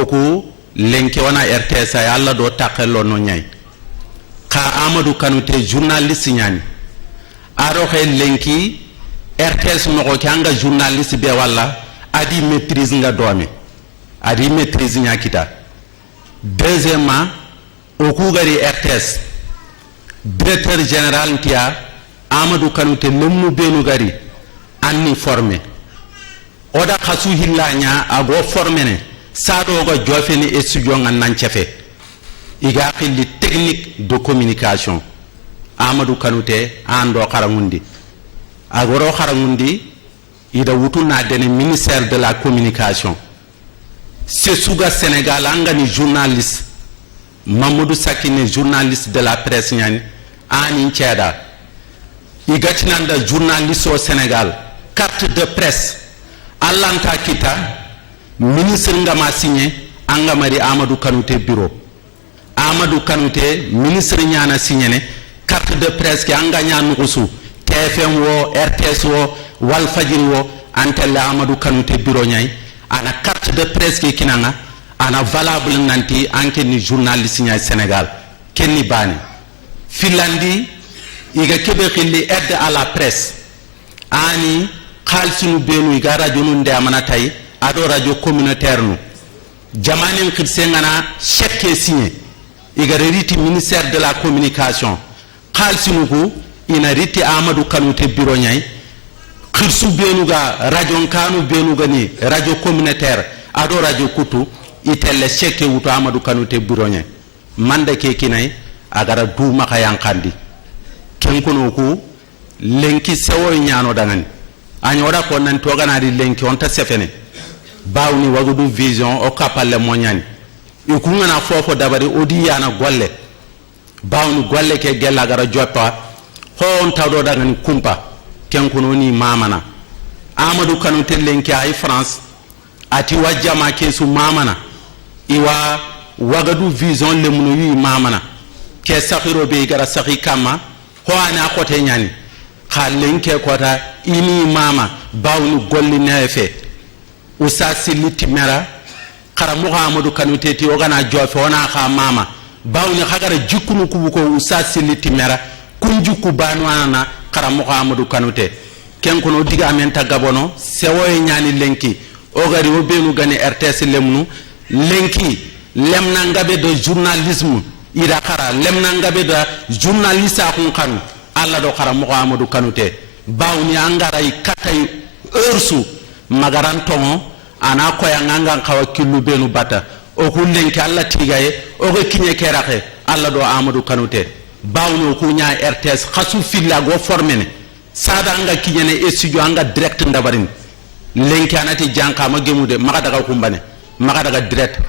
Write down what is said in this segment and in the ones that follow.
oku lenki wana RTS ay alla do takelo no nyai ka Amadou Kanouté journaliste nyani aro xe lenki RTS no ko kanga journaliste be walla adi maîtrise nga domi adi maîtrise nyakita deuxièmement oku gari RTS directeur général tia Amadou Kanouté lemu benu gari anni formé oda khasu hillanya ago formé ne sado go jofeni studio ngan chefe iga xilli technique de communication Amadou Kanouté ando xarangundi agoro xarangundi ida wutuna dene ministère de la communication c'est suga Sénégal angani journaliste Mamadou Sakine journaliste de la presse ñani ani tieda igatinanda journaliste au Sénégal carte de presse allanta kita ministre ngama signé angamari Amadou Kanouté bureau Amadou Kanouté ministre ñana signé ne carte de presse ki anga ñanu usu TFM wo RTS wo Walfadjri wo antelle Amadou Kanouté bureau ñay ana carte de presse ki kinanga ana valable nanti anke ni journaliste ñay Sénégal kenni bani Finlandi iga kebe khili aide à la presse ani khalsinu benu iga radio nu nde amana tay ado radio communautaire nu jamanen khitsengana chèque signé iga riti ministère de la communication khalsinu ko ina riti Amadou Kanouté bureau ñay khirsu benu ga radio kanu benu gani radio communautaire ado radio kutu itelle chèque wuto Amadou Kanouté bureau ñay manda ke kinay agara du maka yankandi kenkono ko lenki sewo ñano dangani anyoda ko nan to ganari lenki on ta sefene bawni wagudu vision o kapalle moñani iku ngana fofo dabari odi yana golle bawni golle ke gella gara joppa ho on tawdo dangani kumpa kenkono ni mamana Amadou Kanouté lenki ay France ati wajjama ke su mamana iwa wagadu vision le munu yi mamana ke sakhiro be gara sakhi kama ho ana kote nyani khalenke kota ini mama bawnu golli nefe usasi litimera khara Amadou Kanouté ti ogana jofe ona kha mama bawni khagara jikunu kubuko usasi litimera kunjuku banwana khara Amadou Kanouté kenkono diga menta gabono sewoy nyani lenki ogari obenu gani RTS lemnu lenki lemna ngabe de journalisme ida khara lemna ngabe de journaliste akun kanu alla do khara Amadou Kanouté bawni angara katay ursu magarantongo ana ko ya nganga kawa killu benu bata o ko lenki alla tigaye o ko kinye keraxe alla do Amadou Kanouté bawno ko nya RTS khasu filla go formene sada anga kinyene studio anga direct ndabarin lenki anati janka magemude maga daga kumbane maga daga direct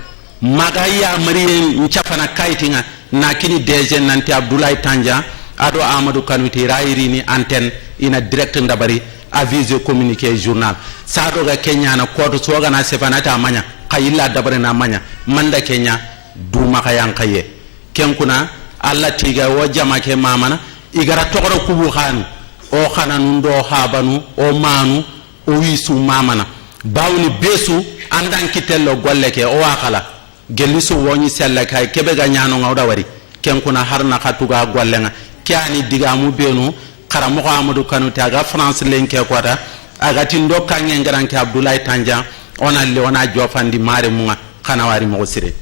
maga ya mariye nchafana kaitinga na kini DG nanti Abdoulaye Tanja ado Amadou Kanouté rairini antenne ina direct ndabari avise communiqué journal sado ga Kenya na kodo soga na sefanata amanya kayilla dabare na amanya manda Kenya du maka yankaye kenkuna alla tiga wo jama ke mamana igara tokoro kubu khanu o khana nundo habanu o manu o wisu mamana bawni besu andan kitello golle ke o wakala geliso woni sella kay kebe ga nyano ngawda wari kenkuna harna khatuga gollenga kiani digamu benu karamo Amadou Kanouté aga France lenke kwata aga tindo kangen garanke Abdoulaye Tanja ona le ona jofandi mare munga kana wari mo sire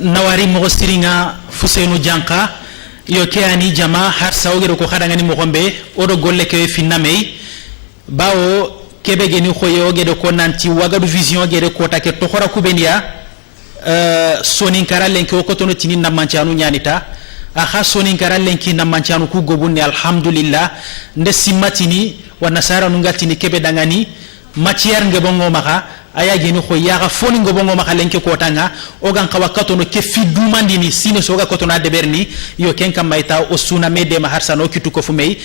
nawari mo siringa Fusenu Janka yo kiani jama har sawgero ko khadanga ni mo gombe odo golle ke finnamei bawo kebe geni khoyo gedo ko nanti wagadu vision gede ko take to khora kubenia soninkara lenki ko tono tini namanchanu nyanita aha soninkara lenki namanchanu ku gobunni alhamdulillah nde simmatini wa nasara nungatini kebe dangani matière ngebongo maka aya geni ko yaga foni ngobongo maka lenki ko tanga ogan kawa katono ke fidu mandini sine soga kotona deberni yo kenka maita o suna mede ma harsano kitu ko fumei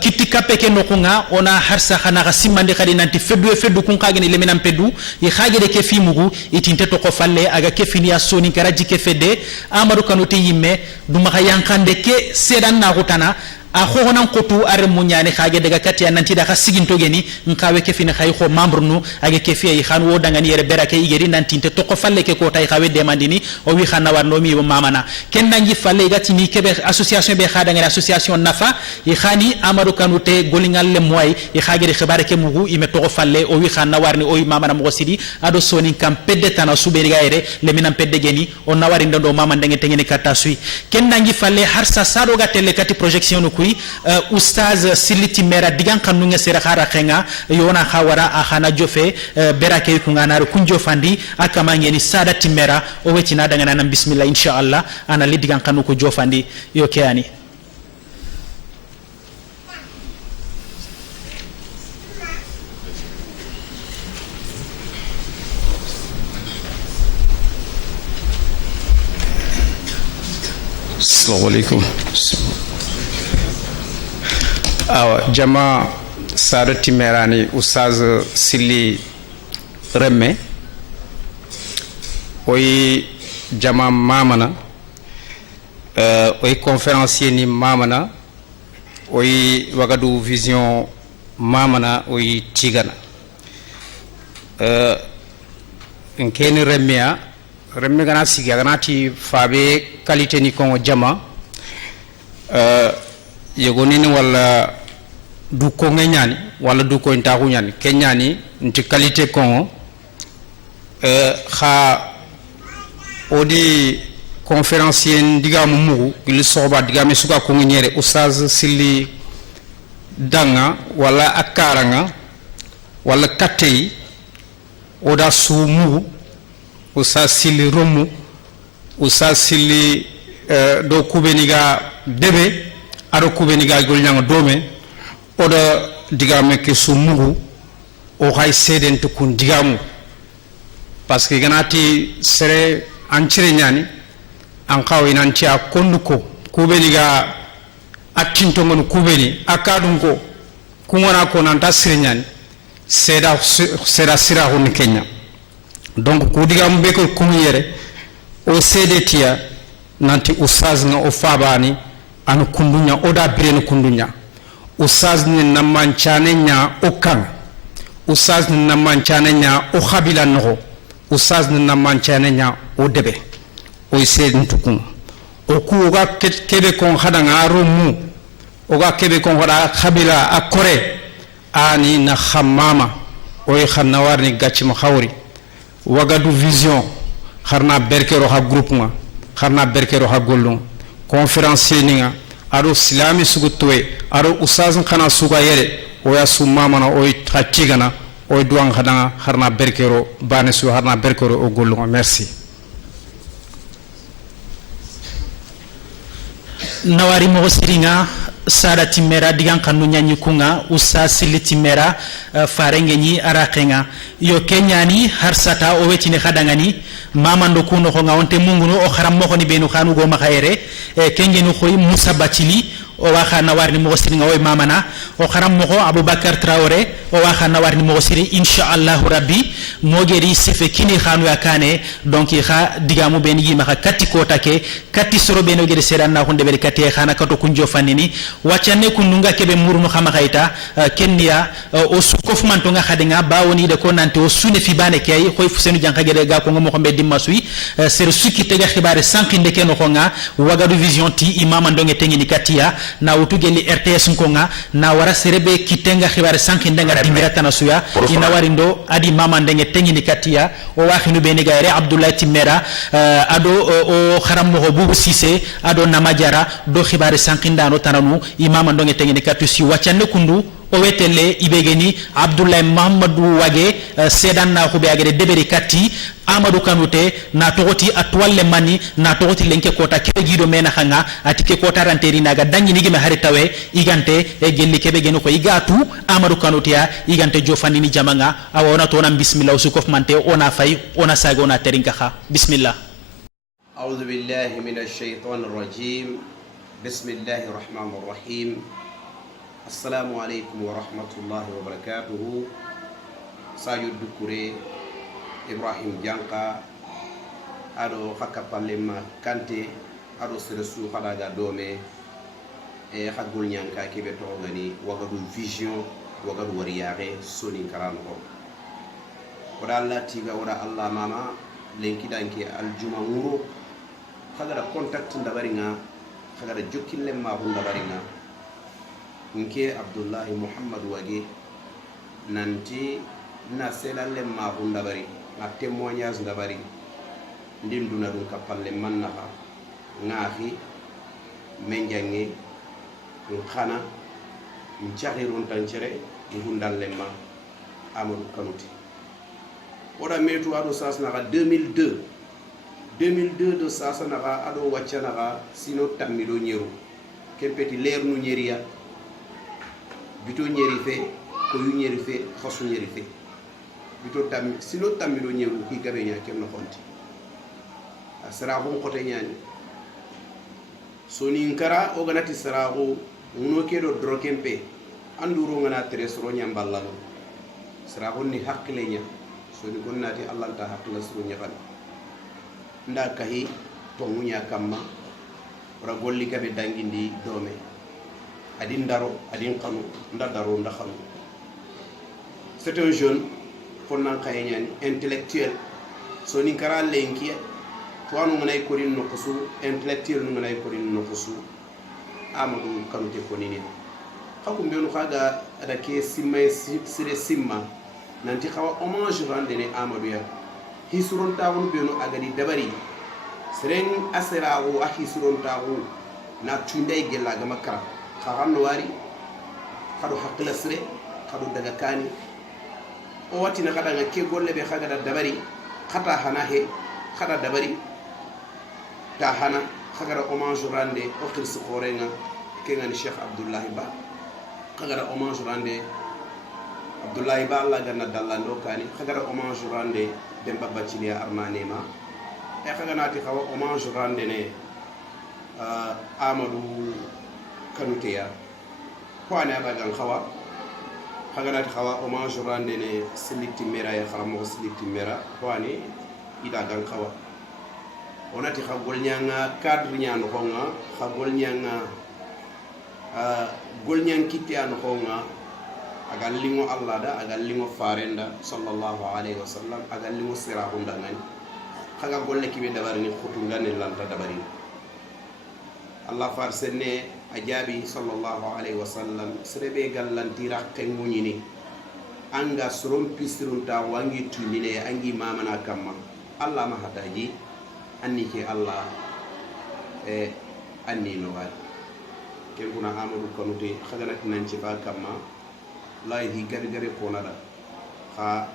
kiti kapeke no kunga ona harsa khana ga simande khadi nanti feddu kun kageni lemenam peddu yi khagede ke fimugu itinte to ko falle aga ke finia soni karaji ke fedde Amadou Kanouté yimme duma ka yankande ke sedan na hutana a khonan qotu ar munyani khage daga katiya nanti da khasigin togeni nkawe ke fina khay kho membre nu age ke fi khan wo dangani yere berake igeri nanti te to ko falle ke ko tay khawe demandini o wi khana war no mi mamana ken nangi falle gati ni kebe association be khada ngani association nafa yi khani amaru kanute golingal le moy yi khagere khibare ke mugu ime to ko falle o wi khana warni o mamana mo sidi ado soni kam pedde tana suberi gaire le minam pedde geni on nawari ndo mama ndenge tengeni kata sui ken nangi falle har sa sado gatelle kati projection kuy oustaz siliti mera digan kanu nga sera khara khenga yona khawara a khana jofe berake ku ngana ku jofandi akama ngeni sada timera o wetina daga nan bismillah inshallah ana li digan kanu ko jofandi yo keani Assalamu alaikum. Jama Sadati Merani Oustaz Sili Remme oyi jama mamana oyi conférencier ni mamana oyi Wagadu Vision mamana oyi Tigana nkeni Remmea remme gana sigi gana ti fabe qualité ni kongo jama yegoni ni wala du ko nyani wala du ko ntaku nyani kenyani nti qualité kongo kha odi conférencier ndiga mumu il soba diga me suka ko nyere Oustaz Sili danga wala akaranga wala katei oda sumu Oustaz Sili romu Oustaz Sili do kubeniga debe aro kubeniga golnyanga dome oda digame ke sumugu o hay seden to kun digamu parce que ganati sere ancire nyani an kawi nanti a konduko kubeniga attinto ngon kubeni akadum ko kungona ko nanta sire nyani seda sira hon Kenya donc ko digam be ko kumyere o sedetia nanti Oustaz nga o fabani an kundunya oda birene kundunya Oustaz ni namanchane nya o kan Oustaz ni namanchane nya o khabila no Oustaz ni namanchane nya o debe o sedin tukun o ku ga kebe kon hada ngaro mu o ga kebe kon hada khabila akore ani na khamama o khanawar ni gacci mo khawri Wagadu Vision kharna berkero ha groupement kharna berkero ha gollum conférencier ninga aro islami sugutwe aro Oustaz khana suga yere o ya summa mana o tatigana o duang khadanga kharna berkero bane su kharna berkero o gollum merci nawari mo siringa sada timera digan kanu nyanyi kunga Oustaz Sili timera farenge ni arakenga yo kenyani harsata o wetini khadangani mamando kuno ko ngawonte munguno o kharam mo ko ni benu khanu go makhaire kengeni khoy Musa Batili o waxa na warni mo siringa o mamana o kharam mo ko Aboubacar Traoré o waxa na warni mo siri inshallah rabbi mo geri sefe kini khanu yakane donc kha digamu ben yi maka katti ko take katti soro beno geri sedan na hunde be katti khana kato kunjo fanini wacane kununga kebe murunu khama khaita kenya o sukof man to nga khadinga bawoni de ko nanti o sune fi bane kay khoy fusenu janka gere ga ko mo xambe dimasui ser suki tega khibare sankinde ken ko nga Wagadu Vision ti imama ndonge tengini katiya na utugeli RTS ko nga na wara serebe kitenga khibare sankinde nga dingira tanasuya ina warindo adi mama ndenge tengini katiya o waxinu beni gaire Abdoulaye Timera ado o kharam mo bubu Cissé ado namajara do khibare sankindano tananu imama ndonge tengini katusi wacane kundu o wetele ibegeni Abdoulaye Mamadou Wage sedan na ko be agere deberi katti Amadou Kanouté na togoti atwalle mani na togoti lenke kota kebe gido mena khanga atike kota ranteri naga dangi nigi me haritawe igante e gelli kebe geno ko igatu Amadou Kanouté ya igante jofani ni jamanga awona to na bismillah usukof mante ona fay ona sago na terinka kha bismillah a'udhu billahi minash shaitanir rajim bismillahir rahmanir rahim assalamu alaikum wa rahmatullahi wa barakatuhu Sadio Doucouré Ibrahim Janka ado Fakka Palema Kanté ado Seresu Khadaga Dome e khagul nyanka kebe to ngani wagadu vision wagadu wariyare soni karano ko wada Allah tiga wada Allah mama lenki danke aljuma nguro khagara contact ndabaringa khagara jokkille ma bu ndabaringa nke Abdullahi Muhammad wage nanti na selalle ma bu ndabari na témoignage ndabari ndim duna dun kapalle mannaha ngahi menjange khana nchahiron tanchere ngundalle ma Amadou Kanouté oda metu ado sasna ga 2002 do sasna ga ado wachana ga sino tammido nyeru kempeti leer nu nyeriya bito nyeri fe ko yu nyeri fe khasu nyeri fe bito tam sino tammido nyeru ki gabe nya kenno konti asrahu kote nyani soni nkara o ganati sarahu uno kedo drokempe anduro ngana tresro nyamballalo sarahu ni hakkile nya soni gonnati Allah ta hakkila suru nyafal nda kahi to munya kamma ora golli gabe dangindi dome adin daro adin kanu nda daro nda kanu c'est un jeune fonnan kaynyani intellectuel soni nkara lenki tuwanu nganay korin no kusu intellectuel no nganay korin no kusu Amadou Kanouté konini xakum benu xaga ada ke simay sire simma nanti xawa hommage randene Amadou ya hisuron tawun benu agadi dabari sereng asirawo a hisuron tawu na tunday gella ga makara xaxanno wari xado hakla sire xado daga kani o watina xada nga ke golle be xaga da dabari xata hana he xada dabari ta hana khagara hommage rande o khirsi khorenga kengani Cheikh Abdoulaye Ba khagara hommage rande Abdoulaye Ba Allah ganna dallando kani khagara hommage rande Demba Bacilia Armanema e khaganati khawa hommage rande ne Amadou Kanouté ya kwane aba gan khawa khaganati khawa hommage rande ne Siliti Mera ya kharamo Siliti Mera kwane ida gan khawa onati khagol nyanga cadre nyano honga khagol nyanga gol nyang kitiano honga agal lingo Allah da agal lingo farenda sallallahu alaihi wasallam agal lingo sira hunda ngani khaga golle kibe dabarni khutu ngane lanta dabari Allah farsene ajabi sallallahu alaihi wasallam serebe gallantira kengunyini anga surum pisirunta wangi tunile angi mamana kamma Allah ma hataji anni ke Allah anni no wal ke kuna Amadou Kanouté khaganati nanci fa kamma lahi gari gari ko nada kha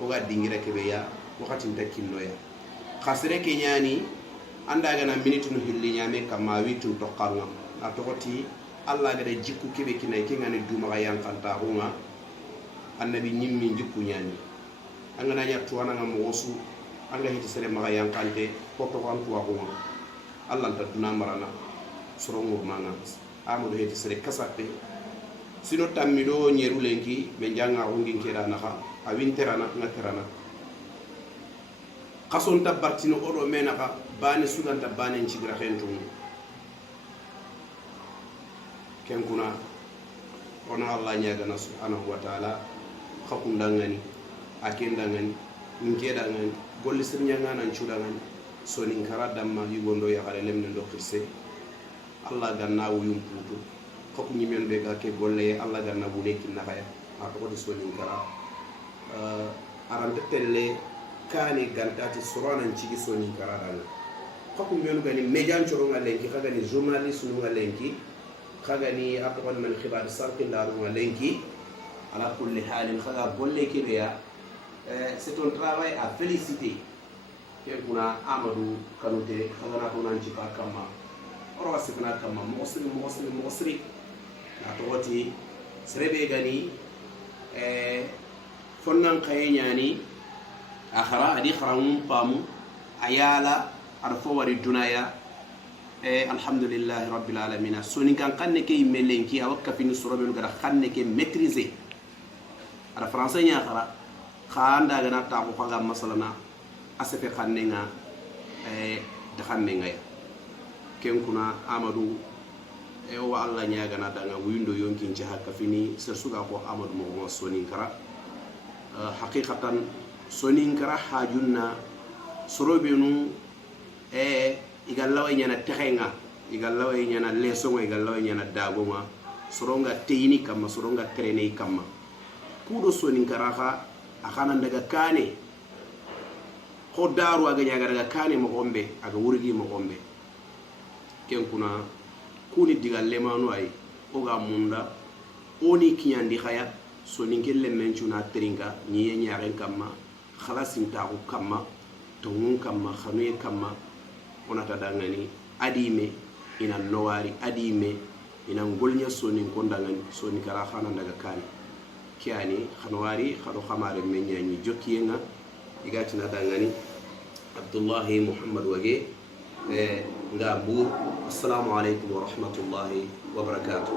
o ga dingira ke be ya wakati ntakinno ya khasre ke nyani anda gana minute no hilli nyame kamma witu to qanga na tokoti Allah ga de jikku kebe kinay ke ngani duma ga yankanta hunga annabi nyimmi jikku nyani angana nya tuwana ngam wosu anga hiti sere maga yankante poto ko antu wa Allah ta duna marana soro ngurmanga Amadou hiti sere kasape sino tammido nyeru lenki be janga hungi keda naha a winterana ngaterana kason tabartino odo menaka bani suganta bani cigra hentum ken kuna ona Allah nyaga na subhanahu wa ta'ala khakundangani akendangani ngedangani golli sirnyanga nan chudangani sonin kara damma yugondo ya xale lemne do xisse Allah ganna wuyum putu xokku nyimen be ga ke golle Allah ganna bu nekki na xaya a to di sonin kara arante telle kani gantati suranan cigi sonin kara dal xokku menu gani median choro ngalenki xagani journaliste nu ngalenki xagani atqon man khibar sarki daru ngalenki ala kulli halin xaga golle ke be ya c'est un travail à féliciter kuna Amadou Kanouté khagana ko nanci pa kama oro wasifna kama mosri na toti serebe gani fonnan kaynyani akhara adi kharam pamu ayala arfo wari dunaya alhamdulillah rabbil alamin soni kan kanne ke melenki awakka fini sorobe ngara kanne ke maîtriser ara français nya khara khanda gana ta ko faga masalana asefe khannenga de khannenga ken kuna Amadou e o alla ñagana danga windo yonkin ci hakka fini ser suga ko amadou mo soninkara haqiqatan soninkara hajunna sorobe nu e igallawa ñana texenga igallawa ñana lesonga igallawa ñana dagonga soronga teyini kamma soronga trene kamma kudo soninkara ha akana daga kane ko daru aga ñaga daga kane mo gombe aga wurgi mo gombe ken kuna kuni diga lemanu ay oga munda oni kiyandi khaya soninke lemmen cuna trinka niye ñaren kamma khalasin taxu kamma tongun kamma xanuye kamma onata dangani adime ina nowari adime ina ngolnya sonin ko dangani soni kala xana daga kani kiani xanwari xado xamare meñani jokkiyenga igatina dangani abdullahi muhammad wage nga buur assalamu alaikum wa rahmatullahi wa barakatuh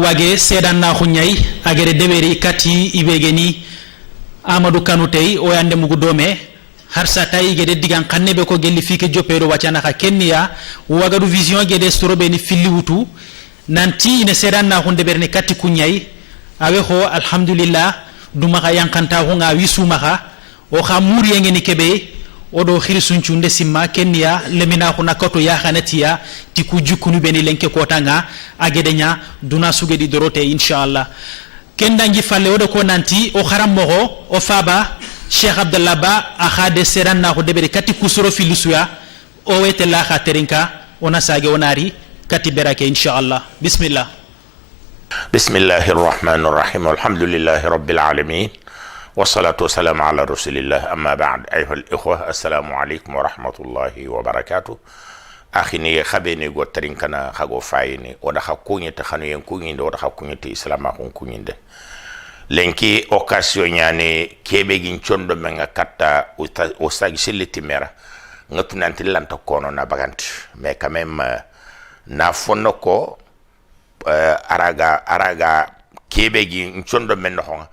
wage sedan na xunyay agere deberi kati ibegeni amadou kanutey o yande mugu dome har sa tay gede digan xanne be ko gelli fike joppedo wacana ka kenya wagadu vision gede sorobe ni filli wutu nanti ine sedan na xunde berni kati kunyay awe ho alhamdulillah duma ka yankanta ho nga wisuma ka o xa muri ngeni kebe odo khirisun chunde simma kenya lemina ko nakato ya khanatiya tiku jukunu beni lenke kotanga agedenya duna sugedi dorote inshallah kendangi falle odo ko nanti o kharam mogo o faba cheikh abdallah ba akhade seran na ko debere kati kusoro filisuya o wete la khaterinka ona sage onari kati berake inshallah bismillah bismillahir rahmanir rahim alhamdulillahi rabbil alamin والصلاة والسلام على رسول الله أما بعد أيها الإخوة السلام عليكم ورحمة الله وبركاته أخيني خبيني قوترين كنا خاقو فايني ودخا كوني تخانو ينكوني ودخا كوني تإسلام أخون كوني ده لنكي أوكاسيون يعني كيبيجين چوندو منغا كتا وستاقي سيلي تيميرا نتو نانتي لانتا كونو نابغانت مي كميم نافونوكو أراغا كيبيجين چوندو من نخونga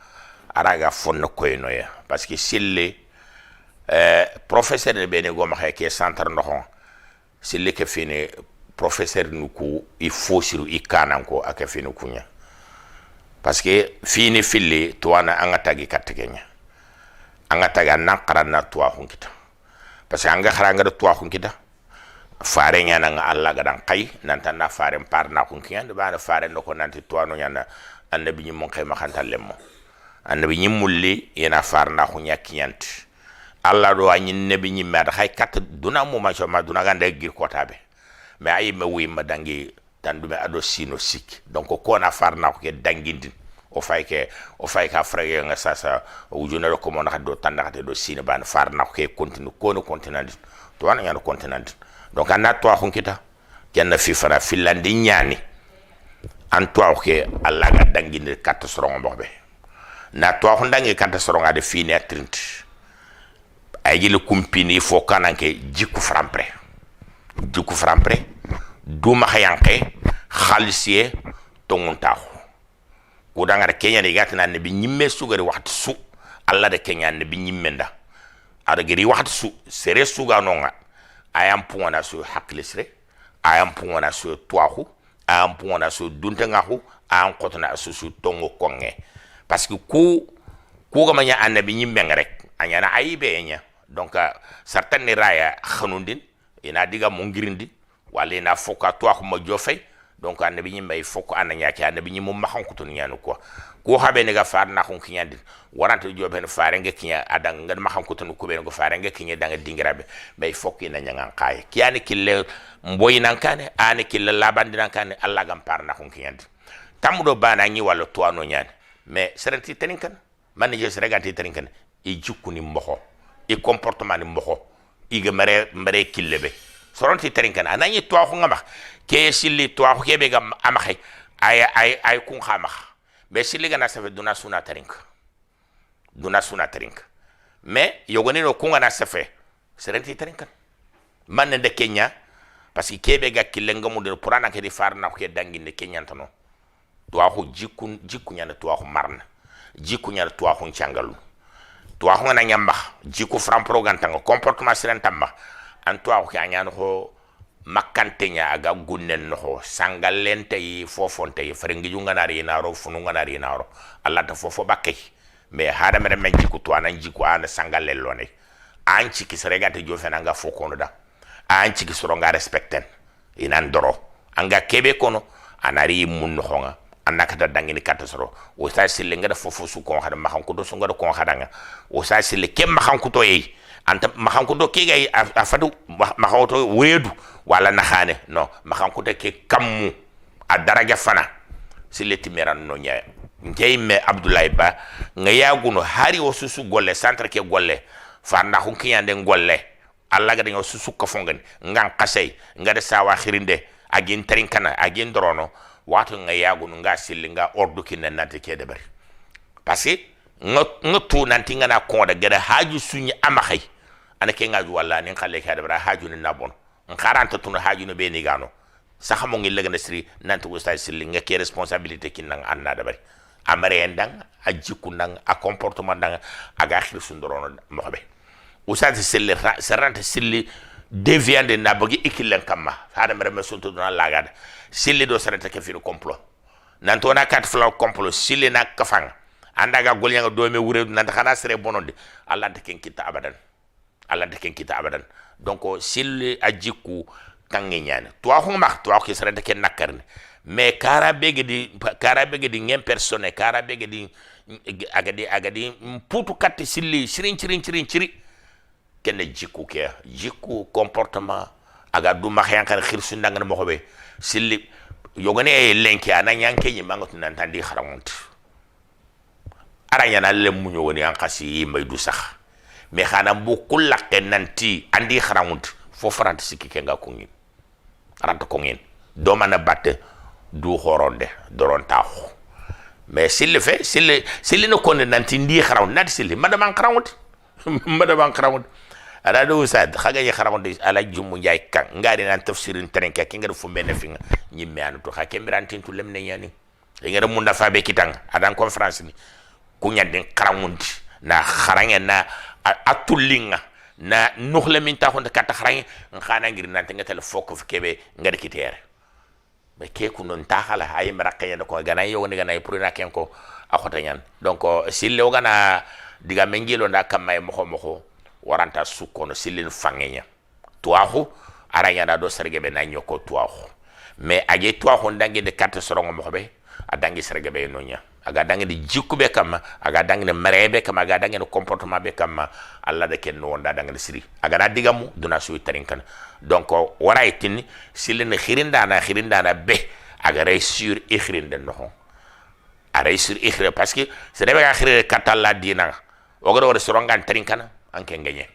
araga fonno koyno ya parce que sille professeur de bene go ma ke centre ndoxon sille ke fini professeur nuku il faut siru ikana ko aka fini kunya parce que fini fili to wana anga tagi kategenya anga taga nakara na to hunkita parce que anga kharanga to hunkita fare nyana nga alla ga dan kay nanta na fare par na hunkiya de ba fare ndoko nanti to no nyana annabi nyum kay ma khantal lemmo annabi ñimulli yena farna ko ñakiyant alla do anyi nabi ñimma da hay kat duna mo ma duna ganda gir kotabe mais ay me wi ma dangi tandume ado sino sik donc ko na farna ko ke dangindin o fay ka frage nga sasa wujuna ko mo na do tandakate do sino ban farna ko ke continue ko no continent to wana ñano continent donc anna to ko kita kenna fi fara filandi ñani an to ko ke alla ga dangindin kat soron bobe na to hondange kanta soronga de fini atrint ay jili kumpini fo kananke jiku frampre duma khayanke khalisiye tonguntaxu ko dangara kenya de gatna ne bi nyimme sugari waxtu su alla de kenya ne bi nyimmenda ada geri waxtu su sere suga nonga ayam pona su haklisre ayam pona su toaxu ayam pona su duntangaxu ayam qotna su tongo konge parce que ko ga manya annabi nyimbe rek anyana ayibe nya donc certaines raya khanundin ina diga mo ngirindi wala ina foka to ko mo jofay donc annabi nyimbe foko ananya ki annabi nyim mo maxan ko to nyanu ko habe ne ga far na ko kinyandi warante joben faare nga kinya adang nga maxan ko to ko be ngo faare nga kinya danga dingirabe bay fokki na nyangan kay kiyani kille mboy nan kane ani kille labandi nan kane alla gam par na ko kinyandi tamudo bana nyi wala to ano nyani mais serenti teninkan man je sereganti teninkan e jukuni mboxo e comportement ni mboxo e ga mare killebe soronti teninkan anani to xu ngama ke silli to xu kebe ga amaxay ay kun xama mais silli ga na safe duna suna terinka mais yogoni no kunga na safe serenti teninkan man de Kenya parce que kebe ga killenga mu de purana ke di farna ko danginde Kenya tano to xu jikku nyana to xu marna jikku nyana to xu changalu to xu na nyamba jikku fram program tanga comportement siren tamba an to xu nyana ko makante nya aga gunnen no sangalente yi fofonte yi frengi junganari inaro funu nganari inaro alla ta fofo bakke me hada mere men jiku to anan jiku ana sangalello ne anci ki seregante jo fena nga fokono da anci ki soronga respecten inan doro anga kebe kono anari mun honga annaka da dangini kata soro o sa sille ngada fofo su ko hada mahan ko do so ngada ko hada nga o sa sille kem mahan ko to yi anta mahan ko do ke gay afadu mahan to wedu wala nakhane no mahan ko de ke kammu a daraja fana sille timeran no nya njeyme abdoulaye ba nga yaguno hari o susu golle centre ke golle fa na hun kiyande golle alla ga dañu susu ko fongan ngan qasay ngada sawa khirinde agin tarin kana agin dorono wato nga yaguno nga sille nga ordu kinna nante ke de bari parce que nga tu nanti nga na ko da gada haju suñi amaxay ana ke nga wala ni xale ka de bara haju ni nabon ngaranta tunu haju no be ni gano sax mo ngi legna sri nante ustay sille nga ke responsabilité kinna anna de bari amare ndang a jikku ndang a comportement ndang aga khir sundorono moxbe usati sille serante sille deviande na bagi ikilen kamma hada mere mesunto na lagada sille do serante ke firu complot nanto na kat flaw complot sille na kafang andaga golyanga do me wure nan xana sere bononde allah de ken kita abadan donc sille a jikku kangi nyane to ho mak to ko serante ken nakarne mais kara bege di ngem persone kara bege di agadi putu katti silli cirin kenne jikku comportement aga du maxyan kan khirsu ndanga mo xobe silli yogane e lenki ana nyanke ni mangot nan tandi xaramont ara nyana le muñu woni an xasi may du sax mais xana bu kulake nanti andi xaramont fo farant sikki kenga ko ngin aranta ko ngin do mana batte du horonde doron taxu mais s'il le fait s'il ne connaît nanti ndi xaraw nat s'il madame xarawut ala do sad xaga yi xarawut ala jumu njay kan ngari nan tafsirin trenka ki ngara fu menne fi nyimme anu to xake mirantin tu lemne nyani ngara mun na fa be kitang adan conférence ni ku nyadin xarawut na xarange na atulinga na nuxle min ta honda kata xarange xana ngir nan te ngatel foko fi kebe ngari kitere be ke ku non taxala ay maraqe ko ganay yo ni ganay pour na ken ko akhota nyan donc sille o gana diga mengilo nda kamay mo waranta sukono sille fangenya tuahu aranya da do sergebe na nyoko tuahu mais age tuahu ndangi de carte sorongo mo be adangi sergebe no nya aga dangi de jikube kam aga dangi de marebe kam aga dangi de comportement be kam alla de ken no nda dangi siri aga na digamu duna suy tarinkan donc wara itini sille ne khirinda na be aga réussir ikhrinde no a réussir ikhre parce que c'est debe ga khire katalla dina o gado sorongan tarinkan anke ngene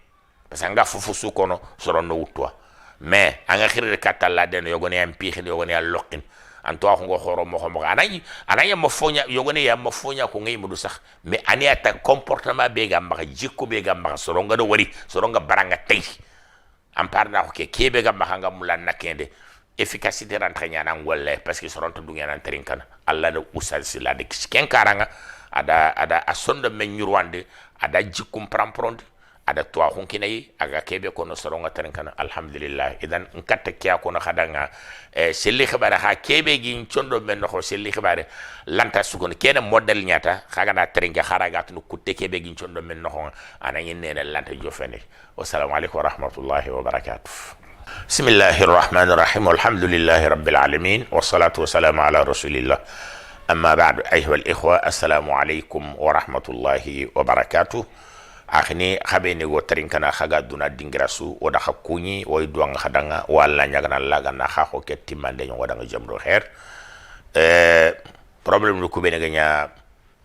parce que nga fufu sukono soronno wutwa mais anga khire katalla den yogone am pikhine yogone al lokin anto ko ngo xoro mo xomo anay mo fonya yogone ya mo fonya ko ngay mudu sax mais ani ata comportement be ga mbax jikko be ga mbax soronga do wari soronga baranga tay am parna ko ke kebe ga mbax nga mulan nakende efficacité rentre nyana ngolle parce que soronto du nyana trinkan alla do usal sila de ken karanga ada asonda men nyurwande ada jikkum prampronde ada to hunkinay aga kebe ko no soronga trinkan alhamdulillah idan nkatte kya ko no khadanga selli khibara ha kebe gi chondo men no selli khibare lanta sugon kene model nyata khaga na trinka kharaga tunu kutte kebe gi chondo men no ana nyene lanta jofene wassalamu alaykum wa rahmatullahi wa barakatuh بسم الله الرحمن الرحيم والحمد لله رب العالمين والصلاة والسلام على رسول الله أما بعد أيها الإخوة السلام عليكم ورحمة الله وبركاته أخني خبيني وترين كنا خاga duna dingrasu wada khakuni way duang khadanga wala nyagana laga na khako ketimande nyo wada jamdo her problem lu kubene ganya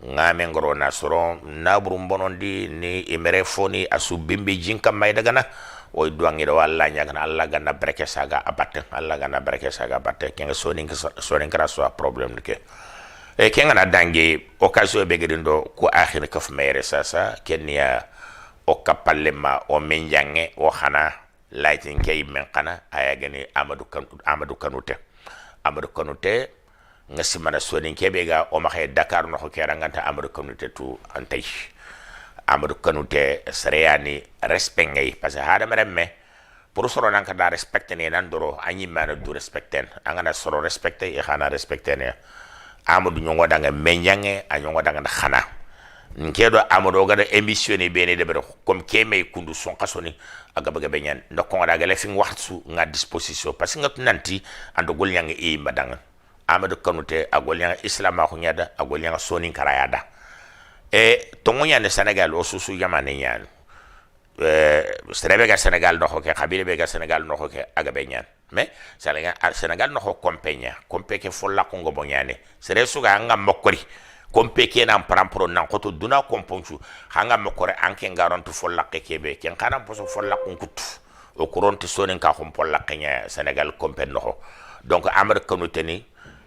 ngame ngoro na soro na burum bonondi ni imere foni asu bimbi jinka may daga na oy duangi do walla nyagana alla gana breke saga abatte alla gana breke saga abatte kenga soning kra so problem ke e kenga na dangi occasion be gedindo ko akhir kaf mere sasa kenya o kapallema o menjange o khana lighting kay men kana aya gani amadou kanute ngasi mana soning kebe ga o maxe dakar no ko kera nganta amadou kanute tu antay Amadou Kanouté sereyani respect ngay parce que hada meremme pour soro nan ka da respecter ne nan doro anyi mana du respecten angana soro respecter e xana respecter ne Amadou nyongo danga menyange a nyongo danga xana nkedo Amadou ga da émissionné bene de comme keme kundu son kasoni aga baga benyan ndoko daga le fin waxtu nga disposition parce que nga nanti ando gol nyanga e mbadanga Amadou Kanouté a gol nyanga islam ko nyada a gol nyanga soni karayada e tongo nyane Sénégal o susu yamane nyane Sénégal Sénégal no ke kabile be ga Sénégal no ke aga benyan mais Sénégal no compagnia compeke folla ko ngobo nyane sere suga nga mokori compeke na prampro nan ko to duna komponchu hanga mokore anke ngarontu folla ke kebe ken kana poso folla ko kutu o kuronti sonen ka ko folla kenya Sénégal compen no donc Amadou Kanouté ni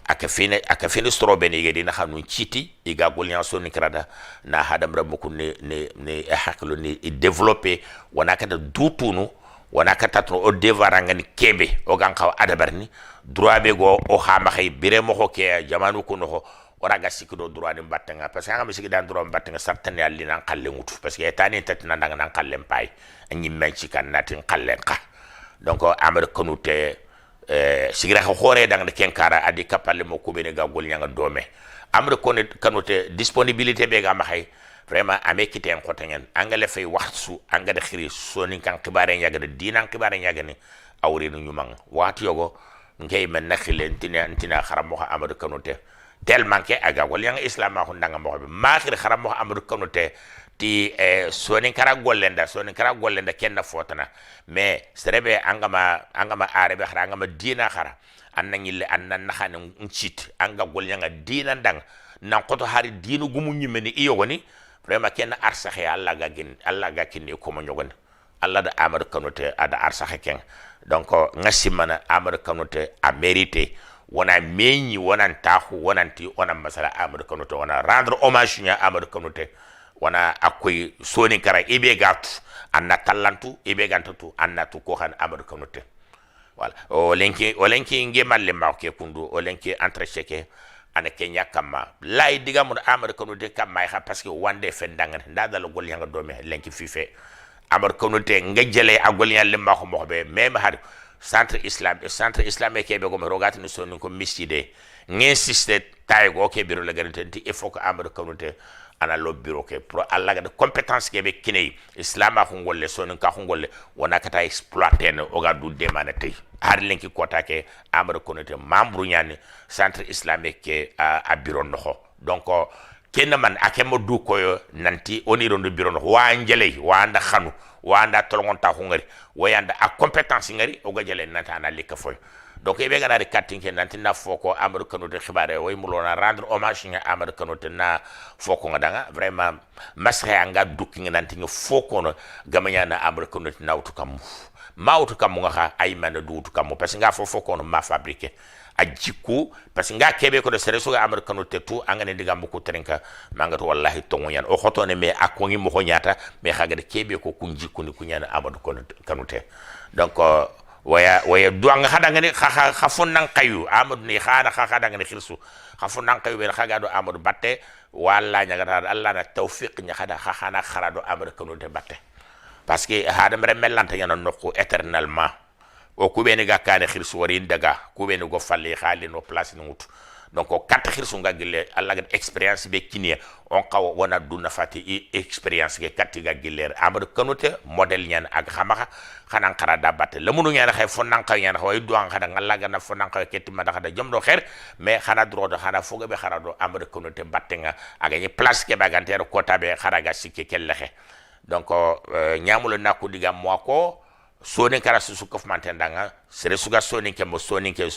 aka fini strobe ni yedi na xamnu citi iga golyan soni krada na hadam rabbuku ne haklo ni développer wana kata dutunu wana kata tro o devaranga ni kebe o ganka adabarni droit be go o xama xey bire mo ko ke jamanu ko no ora ga sikdo droit ni batanga parce que nga misiki dan droit batanga certaine yalli nan xalle ngutu parce que tani tatina ndanga nan xalle pay anyi menci kan natin xalle ka donc Amadou Kanouté sigira ko hore dang de kenkara adi kapalle mo ko bene ga gol nyanga dome Amadou Kanouté disponibilité be ga maxay vraiment ame kité en xotangen angale fay waxtu angade khiri soni kan xibare nyaga de dinan xibare nyaga ni awri ñu mang wat yogo ngay men naxilen tina xaram mo Amadou Kanouté tellement que aga gol nyanga islam ma ko ndanga mo be maakhir xaram mo Amadou Kanouté ti soni kara gollenda kenna fotana mais serebe angama arebe khara angama dina khara anna nyille anna nakhane nchit anga golnyanga dina ndang nan koto hari dinu gumu nyimeni iyogoni vraiment kenna arsaxe alla ga kinni ko mo nyogoni alla da Amadou Kanouté ada arsaxe ken donc ngasimana Amadou Kanouté a mérité wona meñi wona taxu wonanti wona masala Amadou Kanouté wona rendre hommage nya Amadou Kanouté wana akoy soni kara ibe gatu anna tallantu ibe gantu anna tu ko han Amadou Kanouté voilà o lenki ngemalle mawke kundu o lenki entretien ana kenya kama lay diga mo Amadou Kanouté kama ha parce que wande fendanga ndadal gol yanga do me lenki fife Amadou Kanouté ngejele agol yalle mako mo be même har centre islam ke be go me rogati no soni ko miside nginsiste tay go ke biro la garanti il faut que Amadou Kanouté ana lo bureau ke pro alla ga de compétence ke be kinay islam ko ngolle sonin ka ko ngolle wona kata exploiter no o ga du demana tay har lenki kota ke Amadou Kanouté membre ñani centre islamique ke a bureau no donc kenna man akemo du ko nanti oni ron do bureau no wa njele wa anda xanu wa anda tolonta ko ngari wa yanda a compétence ngari o ga jele nanta ana lika foy donc e be gana de katinke nanti na foko Amadou Kanouté xibare way mu lona rendre hommage nga Amadou Kanouté na foko nga danga vraiment masre anga dukki nga nanti nga foko no gamanya na Amadou Kanouté na wutu kam mawtu kam nga ha ay man du wutu kam parce que nga foko no ma fabriquer a jikku parce que nga kebe ko de sere so Amadou Kanouté tout angane diga mbuko trenka mangatu wallahi tongo yan o khotone me akongi mo nyata me xaga de kebe ko kun jikku ni kunyana Amadou Kanouté donc waya duanga hadanga ni khafon nan kayu Amadou ni khada khadanga ni khilsu khafon nan kayu ben khaga do Amadou batte walla nyaga Allah na tawfiq nya khada khana kharado Amadou Kanouté batte parce que hadam remelante yana nokko éternellement o kubeni ga kane khirsu wari daga kubeni go falli khali no place no mutu donc o kat khirsu nga gille alla ga experience be kinia on qaw wona duna fati experience ge kat ga gille Amadou Kanouté model ñan ak xamaxa xanan xara da batte lamunu ñan xay fon nan xay ñan way do an xada ngalla ga na fon nan xay ketti ma da xada jom do xer mais xana dro do xana foga be xara do Amadou Kanouté batte nga aga ñi place ke bagantero kota be xara ga sikke kellexe donc ñamulo nakku diga mo ko soni kara su kof mantendanga sere suga soni ke mo soni ke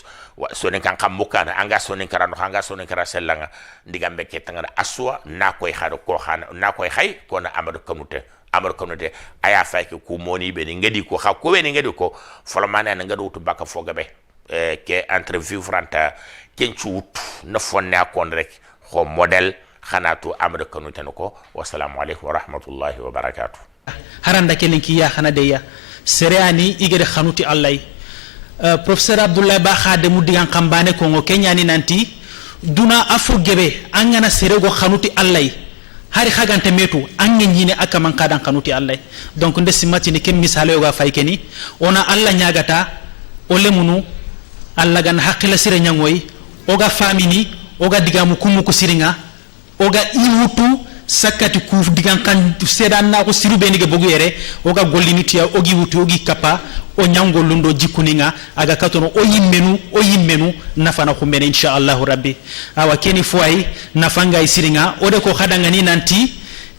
soni kan kam mukana anga soni kara no anga soni kara selanga ndigambe ke tanga aswa na koy xaro ko xana na koy xay ko na Amadou Kanouté aya fay ke ku moni be ni ngedi ko xa ko be ni ngedi ko folomane na ngadu to baka fogabe ke interview franta kenchut na fonne akon rek ko model xanatu Amadou Kanouté nako wassalamu alaykum wa rahmatullahi wa barakatuh haranda kelinki ya xana de ya sereani igere khanuti allay professeur Abdoulaye Ba khade mu digan kambane ko ngo kenyani nanti duna afo gebe angana serego khanuti allay hari khagante metu ange nyine akaman kadan kanuti Allah donc nde simati ni kem misale yoga faykeni ona Allah nyagata ole munu Allah gan hakila sire nyangoy oga famini oga digamu kumu ko siringa oga iwutu sakati ku digan kan sedan na ko siru benige bogu yere oga gollini tiya ogi wutu ogi kapa o nyango lundo jikuninga aga katono o yimmenu nafana ko men inshallah rabbi awa keni foy nafanga isiringa ode ko khadanga ni nanti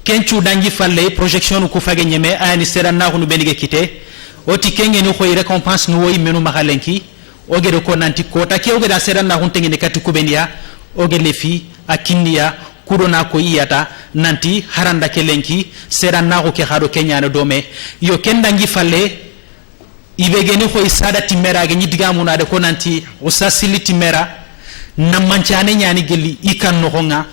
kencu dangi falle projection ko fage nyeme ani sedan na ko no benige kite oti kenge ni ko récompense no yimmenu mahalenki ogere ko nanti ko take ogeda sedan na ko tengene kati kubenia ogele fi akindiya kudona ko iyata nanti haranda kelenki sedan na ko ke khado kenyana dome yo kendangi falle ibegeni ko isada timera ge nyidiga munade ko nanti usasili timera namanchane nyani gelli ikan no honga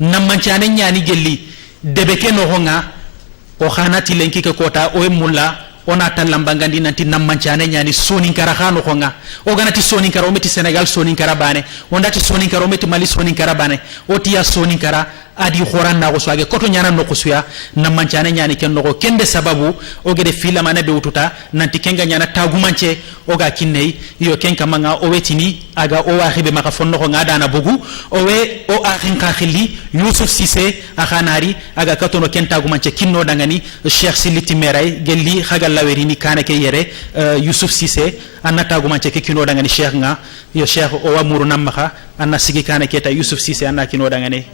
namanchane nyani gelli debeke no honga o khanati lenki ke kota o mulla ona talambangandi nanti namanchane nyani soni karakhano honga o ganati soni kara o meti Senegal soni kara bane ondati soni kara o meti Mali soni kara bane o tiya soni kara adi khoran na ko swage koto nyana no ko suya namanchane nyani ken no kende sababu o gede fila mana be ututa nanti kenga nyana tagumanche o ga kinnei yo kenka manga o wetini aga o wa khibe maka fonno ko ngada na bugu o we o akhin ka khili Yusuf Cissé akhanari aga katono ken tagumanche kinno dangani Cheikh Siliti Meray gelli khagal lawerini kana ke yere Yusuf Cissé anna tagumanche ke kinno dangani Cheikh nga yo Cheikh o wa muru namaka anna sigi kana ke ta Yusuf Cissé anna kinno dangani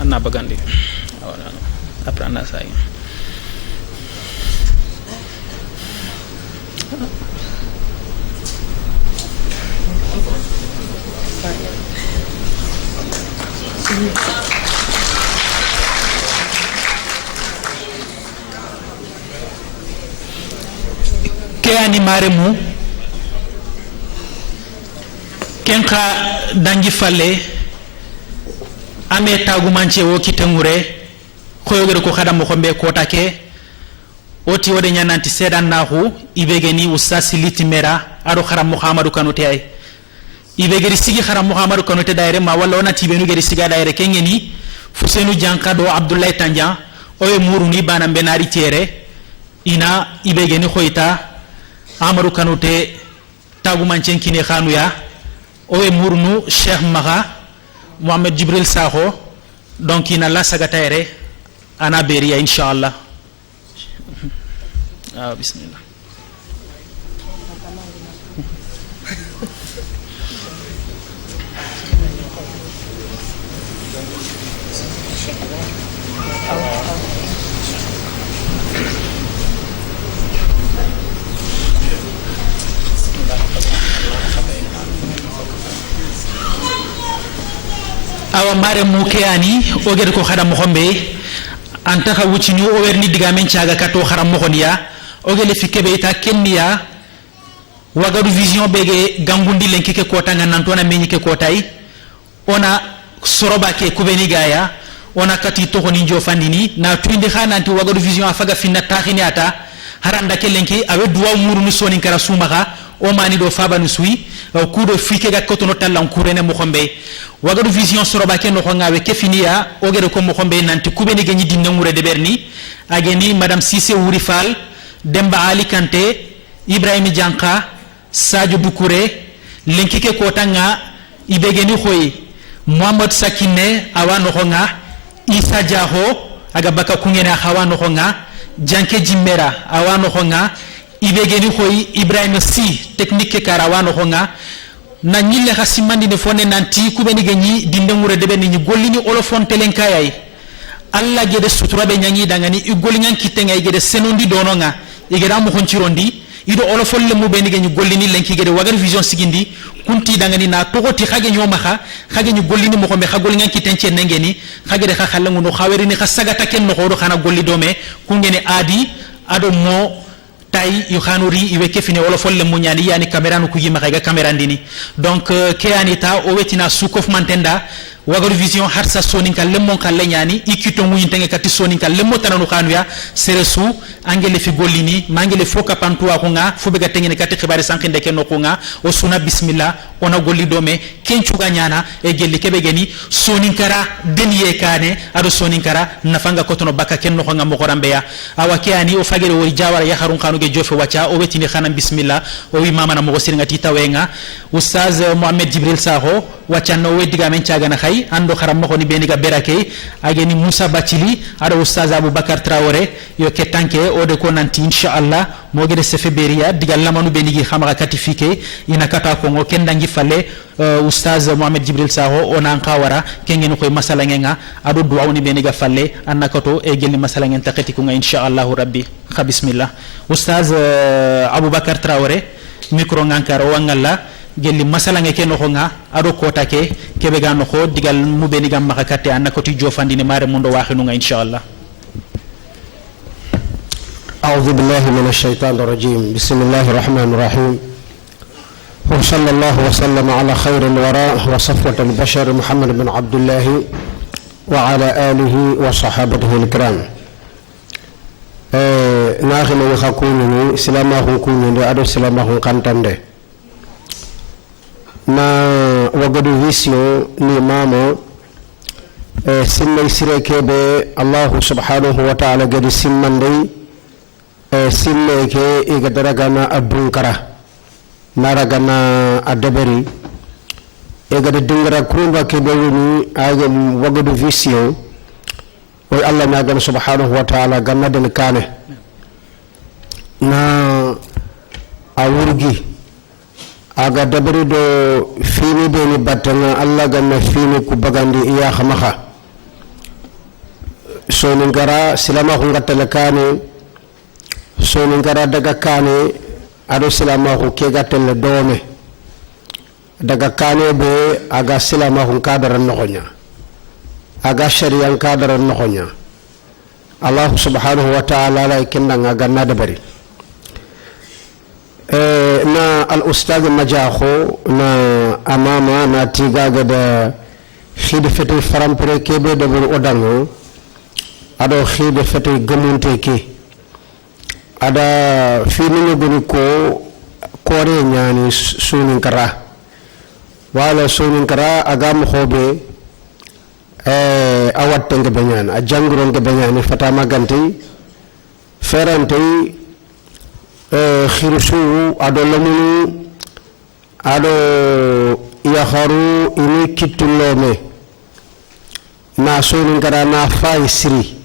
anna bagandi après anna say ke animare mu kenka dangi falle ame tagumanche wo kitengure khoyogere ko khadam ko be kota ke oti wode nyananti sedan nahu ibegeni usasiliti mera ado kharam Muhammadu kanote ay ibegeri sigi kharam Muhammadu kanote daire ma wala ona tibenu geri siga daire kengeni Fusenu Jankado Abdoulaye Tandian oye muruni bana benari tiere ina ibegeni khoita Amadou kanote tagumanche kine khanuya oye murnu Cheikh Maha Mohamed Jibril Sakho donc ina la sagataire ana beria inshallah bismillah awa mare muke ani ogere ko khadam khombe anta ka wucini o werni diga men ciaga kato kharam mo khoniya ogele fikebe ita kenniya wagadu vision bege gangundi lenki ke kota nganantona menyi ke kotai ona soroba ke kubeni gaya ona kati to khoni njo fandini na tuindi khana anti wagadu vision afaga finna takhini ata haranda ke lenki awe duwa muru ni soni kara sumaka o mani do faba nu sui ku do fike ga kotono tallan kurene mo khombe wagadu vision soroba ke no ngawe ke finiya ogere ko mo khombe nanti kubeni ganyi dinne mure de berni ageni madame Cissé Wuri Fall Demba Ali Kanté Ibrahima Dianka Sadio Doucouré lenki ke kotanga ibegeni khoy Mohamed Sakine awa no nga Issa Diaho aga baka kungena hawa no nga Janke Jimera awa no nga ibegeni khoy Ibrahima Si technique karawa no nga na nyille khasimandi ne fone nanti kubeni ganyi dinde mure de ben ni gollini olofon telenkayay alla gede sutura be nyangi dangani igoli nyan kitenga igede senondi dononga igeda mo khonchirondi ido olofol le mu beni ganyi gollini lenki gede wagar vision sigindi kunti dangani na togoti khage nyoma kha khage nyu gollini mo khombe khagol nyan kitenche nengeni khagede kha khalangu no khawerini kha sagata ken no khodo khana golli dome kungene adi ado mo tay yu khanuri iwe kefine wala folle munyani yani camera no kuyima kayga camera ndini donc ke anita o wetina sukof mantenda wagaru vision har sa sonin kal lemon kal nyani ikito muyin tenge kati sonin kal lemmo tananu kanwa seresu angele fi golini mangele foka pantuwa ko nga fu be ga tengene kati khibari sankinde ken ko nga o suna bismillah ona golli dome kencu ga nyana e gelli kebe geni sonin kara deniye kane ado sonin kara nafanga kotono baka ken no nga mo korambe ya awake ani o fagere wori jawara ya harun kanu ge jofe wacha o wetini khanam bismillah o wi mama na mo siringa titawenga ustaz Mohamed Jibril Saho wacha no wediga men ciaga na khay ando kharam mo ni beniga berake ageni Musa Bacili ado ustaz Abubakar Traoré yo ketanke o de ko nanti inshallah mo gede sefe beria diga lamanu benigi khamaga katifike ina kata ko ngo kendangi falle ustaz Mohamed Jibril Saho onan kawara kengen koy masala ngenga ado duawni beniga falle annakato e gelli masala ngen takati ko nga inshallah rabbi kha bismillah ustaz Abubakar Traoré micro ngankar wangalla gelli masala ngeke no nga ado kota ke kebe ga no ko digal mu beni gam makakate annakoti jofandine mare mundo waxinu nga inshallah أعوذ بالله من الشيطان الرجيم بسم الله الرحمن الرحيم وصلى الله وسلم على خير الوراء وصفوة البشر محمد بن عبد الله وعلى آله وصحابته الكرام ناخل وخاكونني سلامه كونني أدو سلامه قنطنده na wagadu visio ni mamo sinna sirekebe Allah subhanahu wa ta'ala gadi simmandai sinna ke iga daragana adunkara naragana adabari iga da dingara kurumba kebe wuni aga wagadu visio way Allah na gana subhanahu wa ta'ala ganna den kane na awurgi aga dabari do fini be ni batanga Allah ganna fini ku bagandi iya khamaha so ngara silama ko ngatale kane so ngara daga kane ado silama ko ke gatale dome daga kane be aga silama ko kadara nokonya aga sharia kadara nokonya Allah subhanahu wa ta'ala la kinna ganna dabari na al-ustad majaxo na amama na tigaga da xide fete farampre kebe de bur odango ado xide fete gemunte ke ada fini goni ko kore nyani sunin kara wala sunin kara agam khobe awat tenge banyan a jangron ke banyan fatama ganti ferante khirusu ado lamunu ado yakharu ini kitulome na sunin kara na fay siri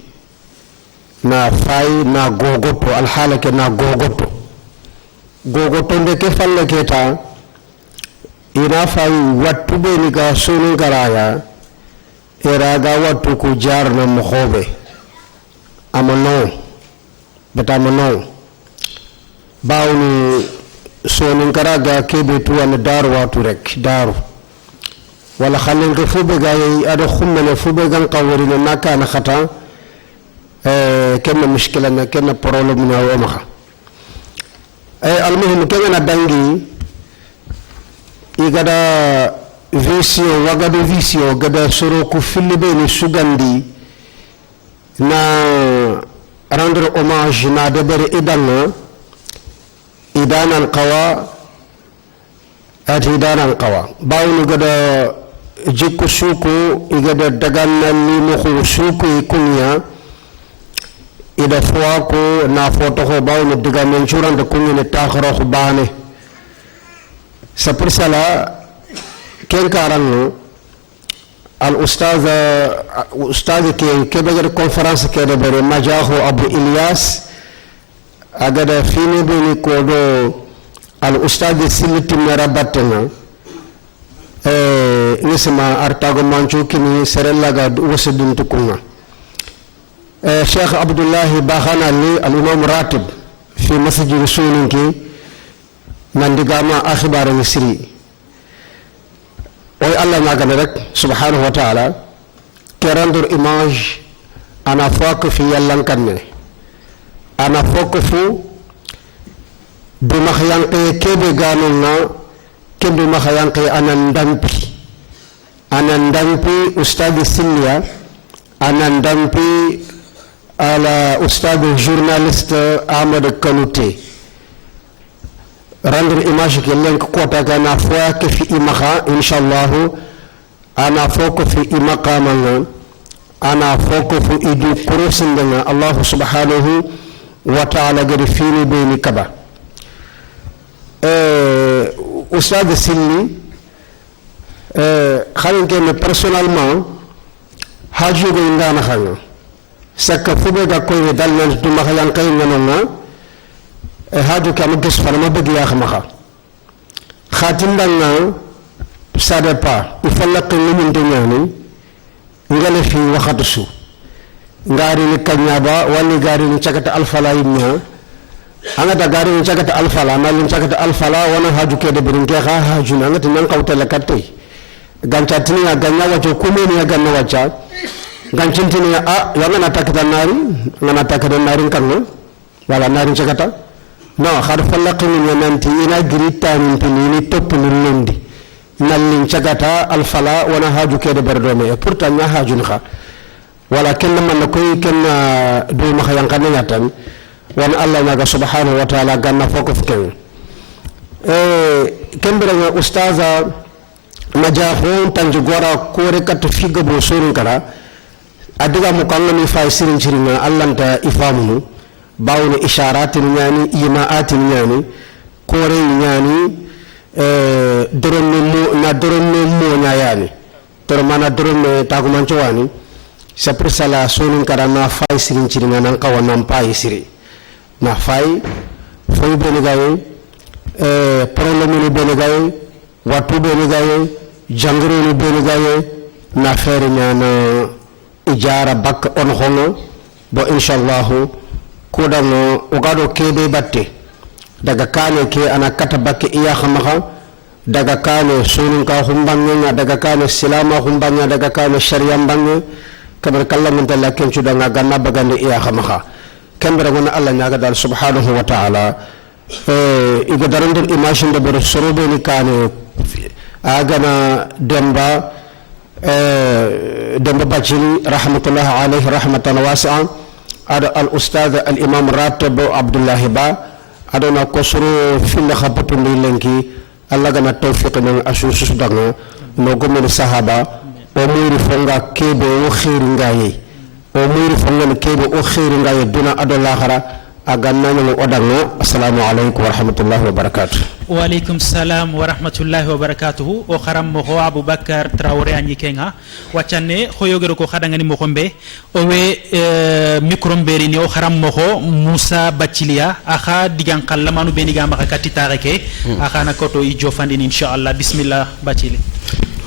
na fay na gogoto alhalake na gogoto ndeke falle keta ina fay wattu be ni ga sunin karaya era ga wattu ku jar na mokhobe amano betamano bawni sonin karaga kebe tuwan daru watu rek daru wala khalen ko fube ga yi ado khummene fube gan qawri na naka na khata kenna mushkila na kenna problem na wa maha almuhim kenna dangi igada visio wagado visio gada soro ku filibe ni sugandi na rendre hommage na debere idana إدانا القوى إدانا القوى باون قد جيكو سوكو قد دغانا لي مخو سوكو يكونيا إذا فواكو نافوتو باون دغا منشوران تكوني نتاخرو خباني سبرسلا كين كارانو الأستاذ كي بغير كونفرانس كده بري مجاهو أبو إلياس agada fini bini kodo al ustad siliti merabatena nisma artago manchu kini serella ga wasidun tukunga Sheikh Abdullah Bahana li al imam ratib fi masjid suninki mandigama akhbar misri oy Allah magana rek subhanahu wa ta'ala kerandur image ana fak fi yallan kanne ana fokofu bima khayanqe kebe ganuna kebe ma khayanqe ana ndampi anandampi ustadi Silya, anandampi ala ustadi journaliste Ahmed Kanouté. Rendre image que lenk kota kana fois que fi imaka inshallah ana foko fi imaka manga ana foko fu idu kurosindanga Allah subhanahu wa ta'ala gadi fini beni kaba ustad Silli xalin ke me personnellement haju go ngana xanga sakka fube ga koy dal nan du ma xalan kay nanonga haju kam gis farama bëgg ya xamaxa khatim danga ça dépend il faut la ko ñu ñani ngale fi waxatu su ngari ni kanyaba wali gari ni cakata alfala yimnya angata gari ni cakata alfala na ni cakata alfala wana haju ke de birin ke haju na ngati nan kawtela katte gancha tini ya ganya wacho kumeni ya ganna wacha gancintini ya yana takata nari ngana takata nari kanno wala nari cakata no khar falaqini nanti ina grita ni pini top ni lendi nallin cagata alfala wana haju kede berdome e pourtant nya haju kha wala kenna man koy kenna do ma khayan kan nyatan wana allah naga subhanahu wa ta'ala ganna foko fken kembere nga ustaza majahon tanju gora kore kat figa bo sorun kala adiga mo kan ni fay sirin sirin allah ta ifamunu bawni isharatin nyani imaatin nyani kore nyani dorome mo nyayani toro mana dorome tagumancho wani c'est pour ça la sonun kara na fay sirin ciringa nan kawa nan pay siri na fay foy bene gaye problème ni bene gaye watu bene gaye jangro ni bene gaye na fere nyana ijara bak on hono bo inshallah ko dano ogado kebe batte daga kane ke ana kata bakke iya khamaha daga kane sunun ka humbanya daga kane silama humbanya daga kane sharia mbanya kabar kallam talla ken cuda nga ganna bagande iya khamaha kambere wona Allah nyaga dal subhanahu wa ta'ala iga darandul imagine de bere sorobe ni kane agana demba bacili rahmatullah alayhi rahmatan wasi'a ada al ustad al imam ratib Abdullah Ba adona kosro filla khabatu lenki Allah gana tawfiq nan asusus danga no gomen sahaba o muri fonga kebe o khairu ngaye o muri fonga kebe o khairu ngaye duna adola khara aganna no odanga assalamu alaykum wa rahmatullahi wa barakatuh wa alaykum salam wa rahmatullahi wa barakatuh o kharam mo ho Abubakar Traoré anyi kenga wacane khoyogero ko khadanga ni mo khombe o we micro mberi ni o kharam mo ho Musa Bachilia akha digan kallamanu beniga maka katitare ke akha na koto i jofandi inshallah bismillah Bachili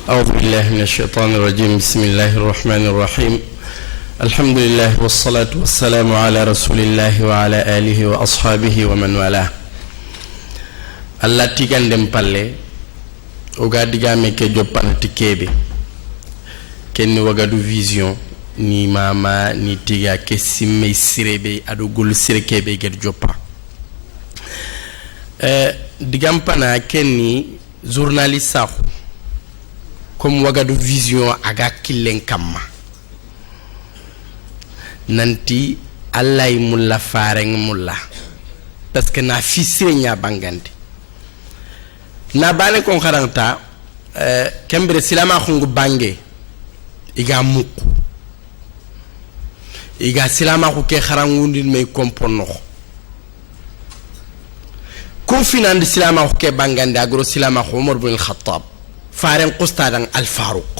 a'udhu billahi minash shaitanir rajim bismillahir rahmanir rahim alhamdulillah wassalatu wassalamu ala rasulillahi wa ala alihi wa ashabihi wa man wala Allah tigandem palle oga digame ke joppanati kebe kenni wagadu vision ni mama ni tiga ke simme sirebe ado gol sire kebe ged joppa digam pana kenni journaliste comme wagadu vision aga killen kamma nanti Allah mulla fareng mulla parce que na fisire nya bangandi na bane kon kharanta kembere silama khungu bange iga muku iga silama khu ke kharangundi me komponno ko finande silama khu ke bangandi agro silama khu Umar bin al-Khattab faren qustadan al-Faruq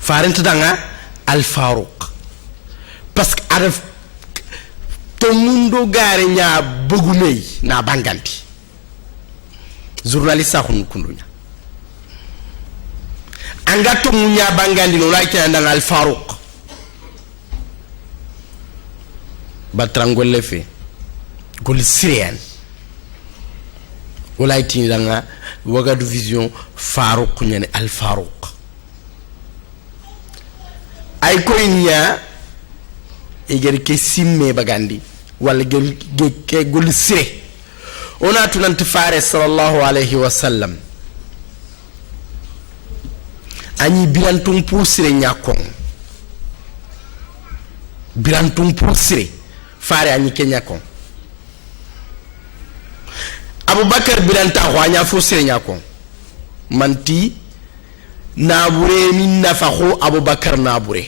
faren tadanga al-Faruq parce que araf to mundo gare nya bugumey na bangandi journaliste khun kundunya anga to munya bangandi no lay tan dal al-Faruq batrangol lefe gol sirian wala tin danga wagadu vision Faruq nyane al-Faruq ay koy nya eger ke simme bagandi wala gel ke gol sire ona tunant faare sallallahu alayhi wa sallam ani birantum pour sire nyakon birantum pour sire fare ani kenyakon abubakar biranta khwanya fo sire nyakon manti nabure min nafakhu abubakar nabure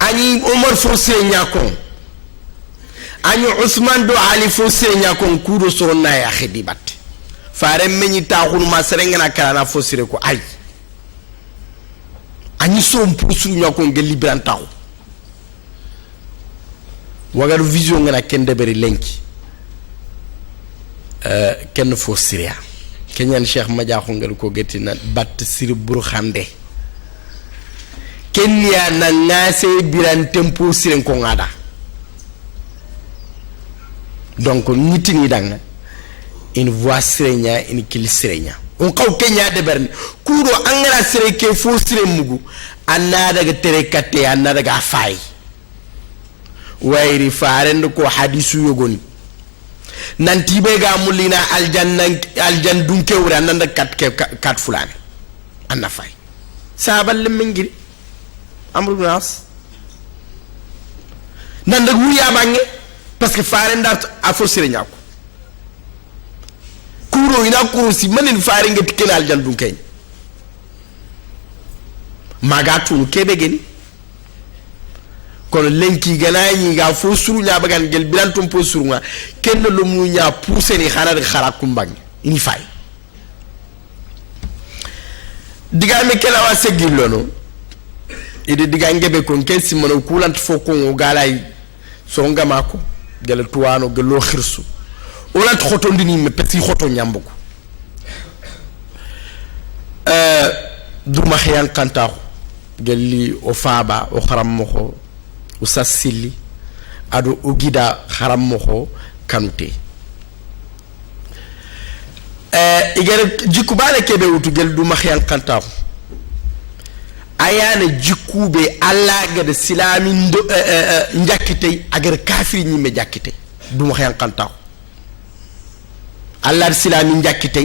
ani umar fo sire nyakon ani usman do ali fo sire nyakon kudo soronna ya khidibat fare meñi taxunu ma serengana kala fo sire ko ay ani som pour suru ñako ngel libran taxu wagar vision ngana ken deberi lenki ken fo sire kenyan cheikh madiakhou ngel ko getina bat sire buru xande ken ya na ngase biran tempo sire ko ngada donc nitini danga une voix sirenya une kil sirenya on kaw kenya de berne kudo angara sire ke fo sire mugu anna daga tere katte anna daga fay wayri faaren ko hadisu yogoni nanti be ga mulina aljan dunke wura nan da kat fulane anna fay sabal lemingiri amru nas nan da wuya bangi parce que faaren da afo sirenya ko kuro ina kuro si manin faari nga tikel aljan dun kay magatu kebe geni kono lenki ganani ga fo suru nya bagan gel bilantum po suru nga ken lo mu nya pousser ni xana xarakum bang ini fay diga me kala wa segil lono ide diga ngebe kon ken si mono kulant fo ko galay so ngama ko gel tuwano gelo khirsu wala khoto ndini me peti khoto nyambuko du ma xiyan kantaxu gelli o faaba o xaram moxo o sasili ado o gida xaram moxo kanute igere jikku bale kebe wutu gel du ma xiyan kantaxu ayana jikkube alla gade silami njakite agar kafiri ñi me jakite du ma xiyan kantaxu Allah silami njakite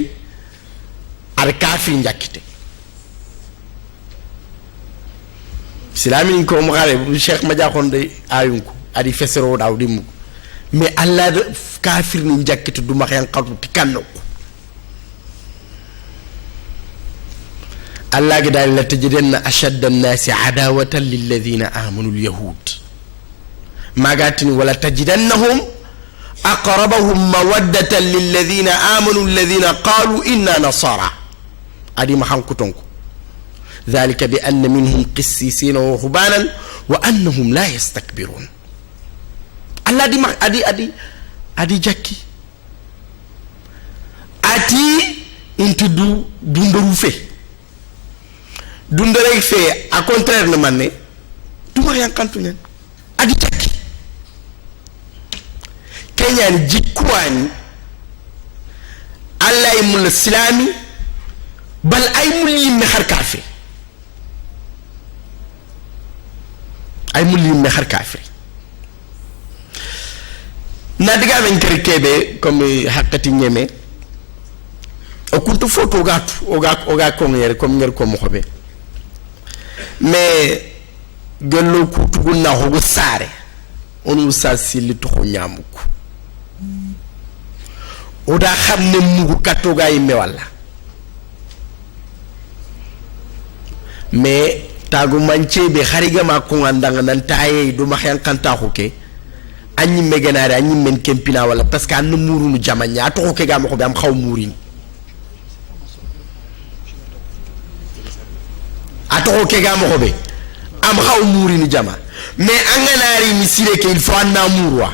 ar kafir njakite silami ko mo xale cheikh madiakhon de ayunko adi fesero dawdi mu mais Allah kafir ni njakite du ma xen xatu tikanno Allah gi dal la tajidanna ashadda an-nasi adawatan lil ladina amanu al-yahud magatini wala tajidannahum أقربهم مودة للذين آمنوا الذين قالوا إنا نصارى أدي محن كتنكو ذلك بأن منهم قسيسين ورهبانا وأنهم لا يستكبرون الله دي ما أدي جاكي أتي انت دندرو في دندرو في أكونترير نماني دوما ينكنتو نين أدي جاكي kenyan jikwani alla imul islami bal aymul yimme xar kafir aymul yimme xar kafir na diga men kër kebe comme hakati ñeme o kuntu photo gatu oga ko ngere comme ngere ko mo xobe mais gelo kutu gunna ho go sare onu sa sili to ñamuko oda xamne mugu katoga yimme wala mais tagu manche be xariga ma ko andanga nan taye du ma xyan kanta xoke anyi meganare anyi men kempina wala parce que an murunu jamanya to xoke ga ma ko be am xaw murin ato xoke ga ma ko be am xaw murin jama mais anganari mi sire ke il faut anna murwa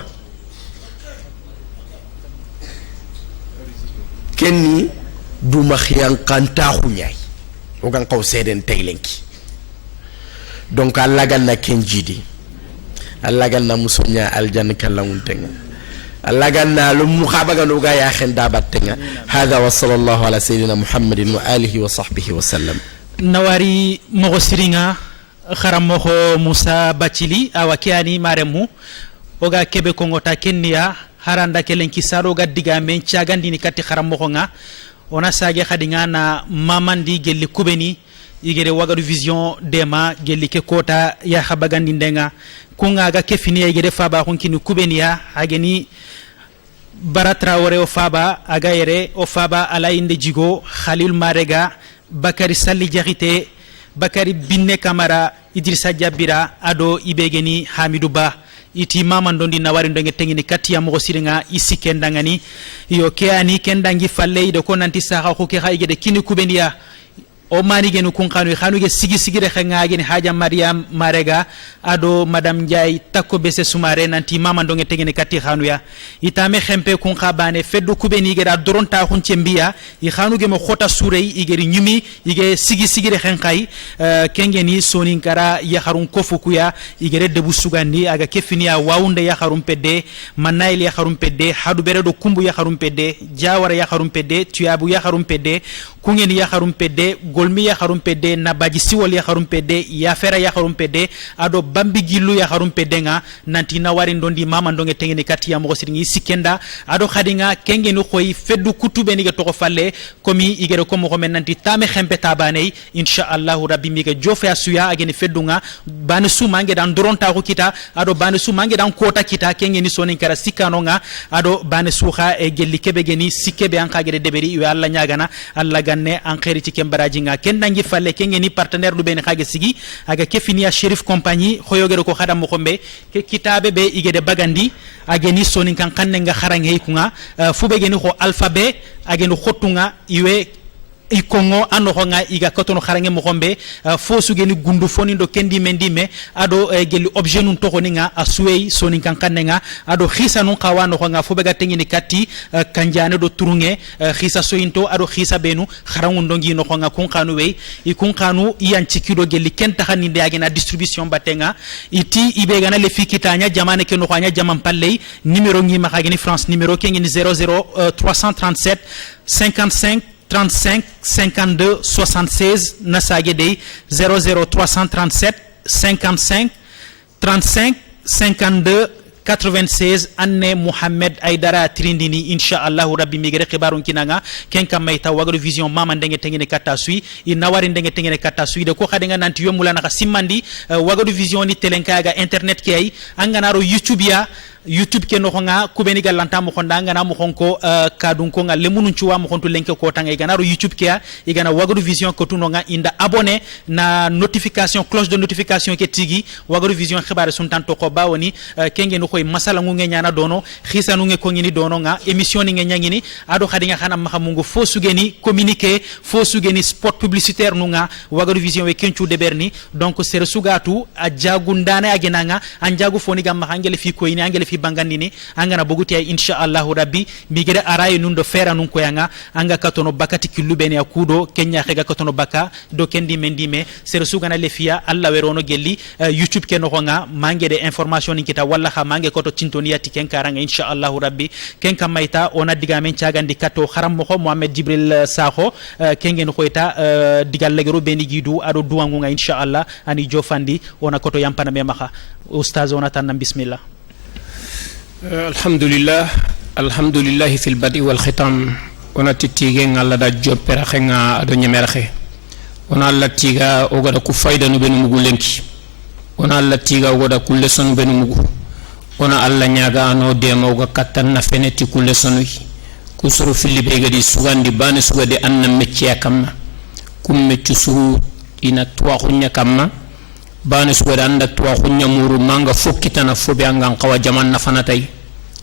kenni du ma xiyan kanta xuñay o gan qaw seden taylenki donc alla ganna kenjidi alla ganna musonya aljanna kallamun tenga alla ganna lu mukhabaga no ga ya khen dabat tenga hada wa sallallahu ala sayidina muhammadin wa alihi wa sahbihi wa sallam nawari mogo siringa kharamoho musa bachili awakiani maremu oga kebe kongota kenya haranda kelenki saro ga diga men ciagandi ni katti kharamoho nga ona sage khadinga na mamandi gelli kubeni igere wagadu vision dema gelli ke kota ya habagandi ndenga kunga ga kefini igere faba hunkini kubeni ya ageni baratra wore o faba agayere o faba ala inde jigo Khalil Marega Bakari Salli Diakité Bakari Binne Kamara Idrissa Diabira ado ibegeni Hamidou Ba iti mamandondi nawari ndonge tengini kati ya mogo siringa isi kendangani yo keani kendangi falle de ko nanti saha ko ke hayge de kini kubeniya o mani genu kun khanu ge sigi sigi de khenga geni haja Mariam Marega ado madame Ndiaye takko bese sumare nanti mamandonge tengini kati khanu ya itame khempe kun khabane feddu kubeni ge da doronta hun cembiya i khanu ge mo khota surei igeri nyumi ige sigi sigi de khenkai kengeni sonin kara ya harun kofukuya igere debu sugandi aga kefiniya waunde ya harum pedde manail ya harum pedde hadu beredo kumbu ya harum pedde jawara ya harum pedde tuyabu ya harum pedde kungeni ya harum pedde golmi ya harum pedde nabaji siwol ya harum pedde ya fera ya harum pedde ado bambi gillu ya harum pedde nga nanti nawari ndondi mama ndonge tengeni kati ya mo siringi sikenda ado khadinga kengeni khoy feddu kutube ni ge to falle komi igere ko mo men nanti tame khempe tabane insha Allah rabbi mi ge jofe asuya ageni feddunga bana su mange dan doronta ko kita ado bana su mange dan kota kita kengeni sonin kara sikano nga ado bana su kha e gelli kebe geni sikebe an kagere deberi wi Allah nyagana Allah ganne an khairi ci kembaraji nga kendangi falle kengeni partenaire du ben khage sigi aga kefiniya Cherif compagnie khoyogere ko khadam mo khombe ke kitabe be igede bagandi ageni sonin kan kanne nga kharange kunga fube geni ko alphabet ageni khotunga iwe ikongo ando honga iga kotono kharange mo gombe fo sugeni gundu foni do kendi mendime ado geli objet nun to honinga asuwei soni kan kanenga ado khisa nun qawano honga fo bega tengini katti kanjane do turunge khisa sointo ado khisa benu kharangu ndongi no honga kun kanu we ikun kanu yanci kido geli kenta haninde agena distribution batenga iti ibegana le fikitanya jamane ke no hanya jamam pallei numéro ngi ma khageni France numéro kengeni 00 337 55 35 52 76 Nasagede 00 337 55 35 52 96 anne Mohamed Aidara Trindini insha Allah rabbi migere khibarun kinanga ken kam mayta wagro vision mama ndenge tengene kata sui inawari ndenge tengene kata sui de ko khadinga nanti yomula naka simmandi wagro vision ni telenka ga internet kay anganaro YouTube ke no nga kubeni galanta mo khonda ngana mo khonko kadun ko nga lemunun ciwa mo khontu lenke ko tanga ganaro YouTube ke igana wagru vision ko tuno nga inda abonné na notification cloche de notification ke tigi wagru vision khibar sun tanto ko bawoni kenge no koy masala ngu nyana dono khisa nu nge ko ngini dono nga émission ni nge nyangini ado khadi nga xana mahamungu fo sugeni communiquer fo sugeni spot publicitaire nu nga wagru vision we kencu de berni donc ser sugatu a jagundane agenanga anjagu foni gam mahangele fi ko ini angele bangandini angana boguti ay insha Allah rabbi migere arayi nundo fera nun ko yanga anga katono bakati kilubeni akudo kenya khega katono baka do kendi mendime ser sugana lefia Allah werono gelli YouTube ke no nga mangede information kita walla kha mange koto tintoni yati ken karanga insha Allah rabbi ken kamayta ona diga men ciagandi kato kharam mo Mohamed Jibril Sakho kengen khoyta digal legero beni gidu ado duwangu nga insha Allah ani jofandi ona koto yampana me maha ustaz ona tan bismillah. Alhamdulillah fil badi wal khitam ona titige ngalla da joppera khenga ado nyemerxe ona alla tiga o gada ku fayda no benu mugu lenki ona alla tiga o gada ku lesson benu mugu ona alla nyaga ano demo ga katan na feneti ku lesson yi ku suru fili be gadi sugandi bane sugade anna mecce kamma kum meccu su ina tuwa khunya kamma bane sugade anda tuwa khunya muru manga fokitana fobe angan qawa jaman na fanatay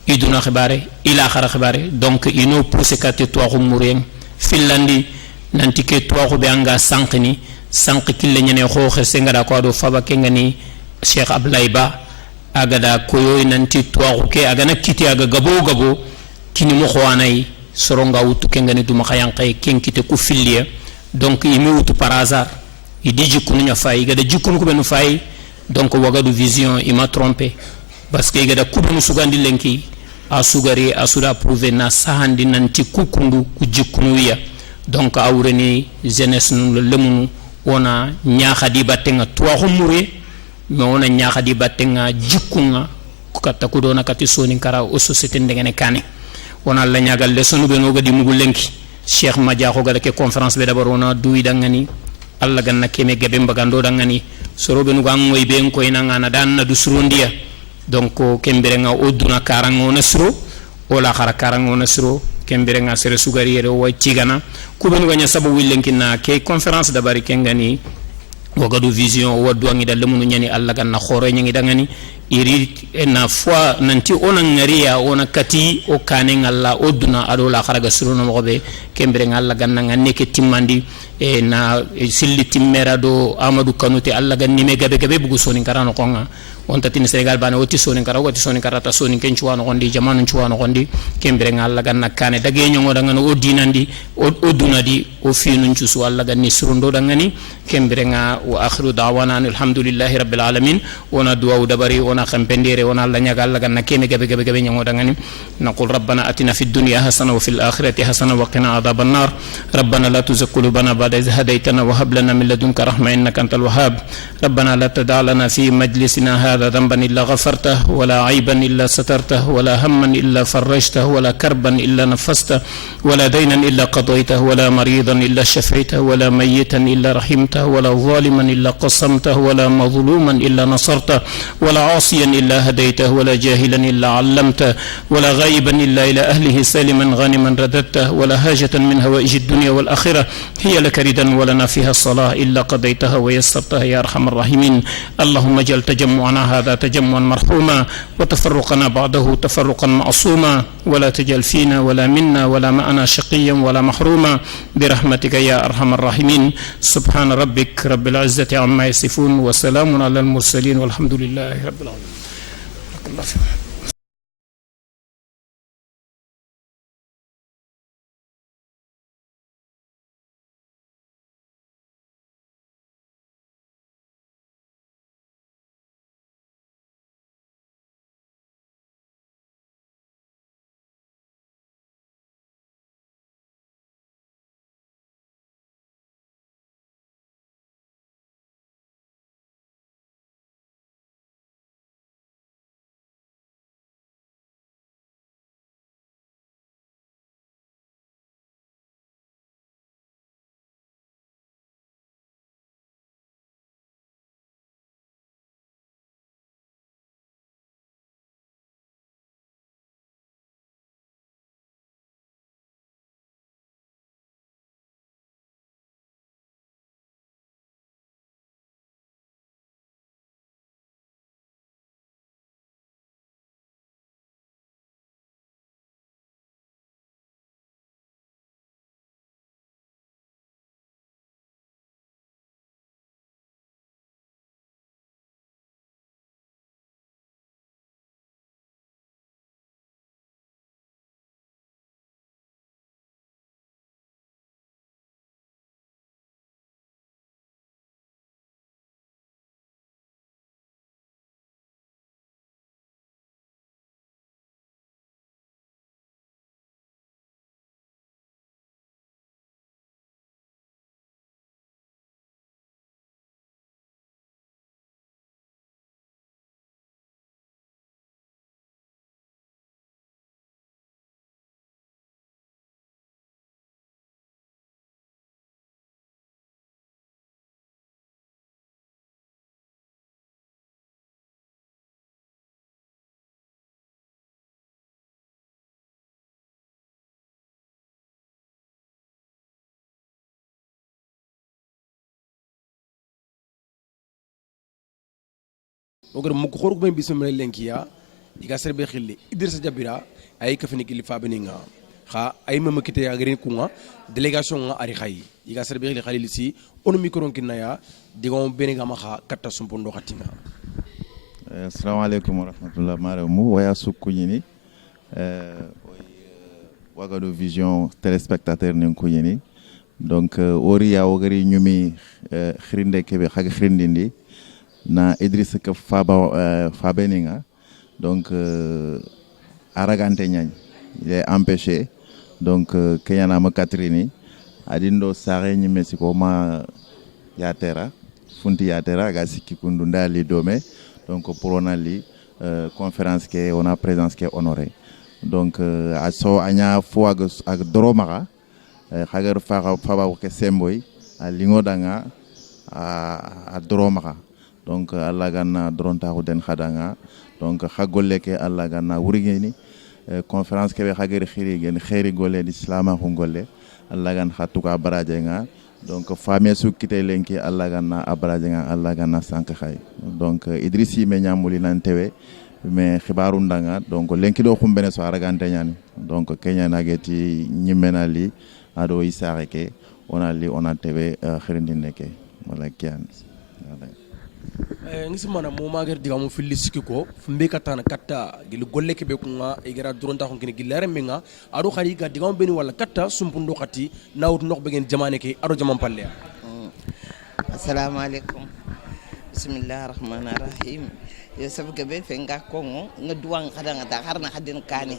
iduna khibare ila khara khibare donc ino pousse kate tuwa khumurem filandi nanti ke tuwa khu be anga sankini sank kille nyene xo xesenga da ko do faba kengani Cheikh Abdoulaye Ba agada koyo nanti tuwa khu ke agana kiti aga gabo kini mo xwanay soronga wutu kengani duma khayanqay kenkite ku filliya donc imi wutu par hasard idi jikunu nya fay gada jikunu ko benu fay donc wagadu vision ima trompé parce que gada kubenu sugandi lenki a sugari a suda prouvé na sahandi nanti kukundu ku jikunu wiya donc awreni jeunesse nun le lemunu wona nyakhadi batenga tuwa humure mais wona nyakhadi batenga jikunga kata kudona kati soni kara o société ndengene kane wona la nyagal le sonu beno gadi mugu lenki cheikh madiakho gada ke conférence be dabar wona duwi dangani alla ganna keme gebe mbagando dangani sorobe nugo angoy be ko ina ngana dan na dusrundiya donc kembere nga oduna karango nasro wala khara karango nasro kembere nga sere sugari yere o cigana kubenu ganya sabu willenkina ke conférence dabari kengani wagadu vision wadu angi dalle munu nyani alla ganna khoro nyangi dangani iri na fois nanti ona ngariya ona kati o kane ngalla oduna ado la kharaga suruno mobe kembere ngalla ganna nganne ke timmandi e na silli timmera do amadou kanute alla ganni me gabe gabe bugu soni karano konga on tatini senegal bana woti soni kara woti soni karata soni ken chuwano gondi jamanu chuwano gondi kembere ngalla ganna kane dage nyongo dangano o dinandi o dunadi o finu chusu alla ganni surundo dangani kembere nga wa akhiru da'wana alhamdulillahi rabbil alamin ona duwa dabari ona خمبنديري ونا الله نيغا الله غنا كيمي غبي غبي غبي نيغو دغاني نقول ربنا اتنا في الدنيا حسنه وفي الاخره حسنه وقنا عذاب النار ربنا لا تزغ قلوبنا بعد إذ هديتنا وهب لنا من لدنك رحمه انك انت الوهاب ربنا لا تدع لنا في مجلسنا هذا ذنبا الا غفرته ولا عيبا الا سترته ولا هما الا فرجته ولا كربا الا نفسته ولا دينا الا قضيته ولا مريضا الا شفيته ولا ميتا الا رحمته ولا ظالما الا قسمته ولا مظلوما الا نصرته ولا عاصيا إلا هديته ولا جاهلا إلا علمته ولا غائبا إلا إلى أهله سالما غانما رددته ولا حاجة من هوائج الدنيا والآخرة هي لك ردا ولنا فيها الصلاة إلا قضيتها ويسرتها يا أرحم الراحمين اللهم اجعل تجمعنا هذا تجمعا مرحوما وتفرقنا بعده تفرقا معصوما ولا تجعل فينا ولا منا ولا معنا شقيا ولا محروما برحمتك يا أرحم الراحمين سبحان ربك رب العزة عما يصفون وسلام على المرسلين والحمد لله رب العالمين. الله فيك. ogor mu ko khoruk ben bisum lenkiya diga serbe khilli Idrissa Jabira ay kafini kili fabeninga kha ay mama kite agrin kunga délégation nga ari khay diga serbe khilli khalil si on micron kinaya diga beniga ma kha katta sumpo ndo khatina. Assalamu alaikum wa rahmatullah maramu waya sukunyini Wagadu Vision téléspectateur nen ko yini donc ori ya wogari nyumi khirinde kebe khag khirindindi na Idrissa ka fabeninga donc aragante nyany il est empêché donc kenyana ma katrini adindo sare nyi mesiko ma yatera funti yatera ga sikki kundu ndali dome donc pour onali conférence ke on a présence ke honoré donc aso anya fo ag dromara hagar faba ko ke semboy a lingo danga a dromaka donc Allah ganna dronta ko den khadanga donc hagolle ke Allah ganna wurigeni conférence ke be hagari khiri gen khairi golle l'islam ko golle Allah gan khatuka baraje nga donc famille su kite lenki Allah ganna abraje nga Allah ganna sank khay donc Idrissi me nyamuli nan tewe mais khibaru ndanga donc lenki do xumbene so aragante nyani donc kenya nageti nyimena li ado isareke ona tewe khirindi neke wala kian ngisi mana mo magar diga mo filli sikiko fumbe katana katta gil golle ke be kunga igara duronta ko kini gilare minga ado khari ga diga mo beni wala katta sumpundo khati nawut nok begen jamane ke ado jamam palle assalamu alaikum bismillahir rahmanir rahim yusuf gabe fenga kongo ngaduang kadanga da harna hadin kani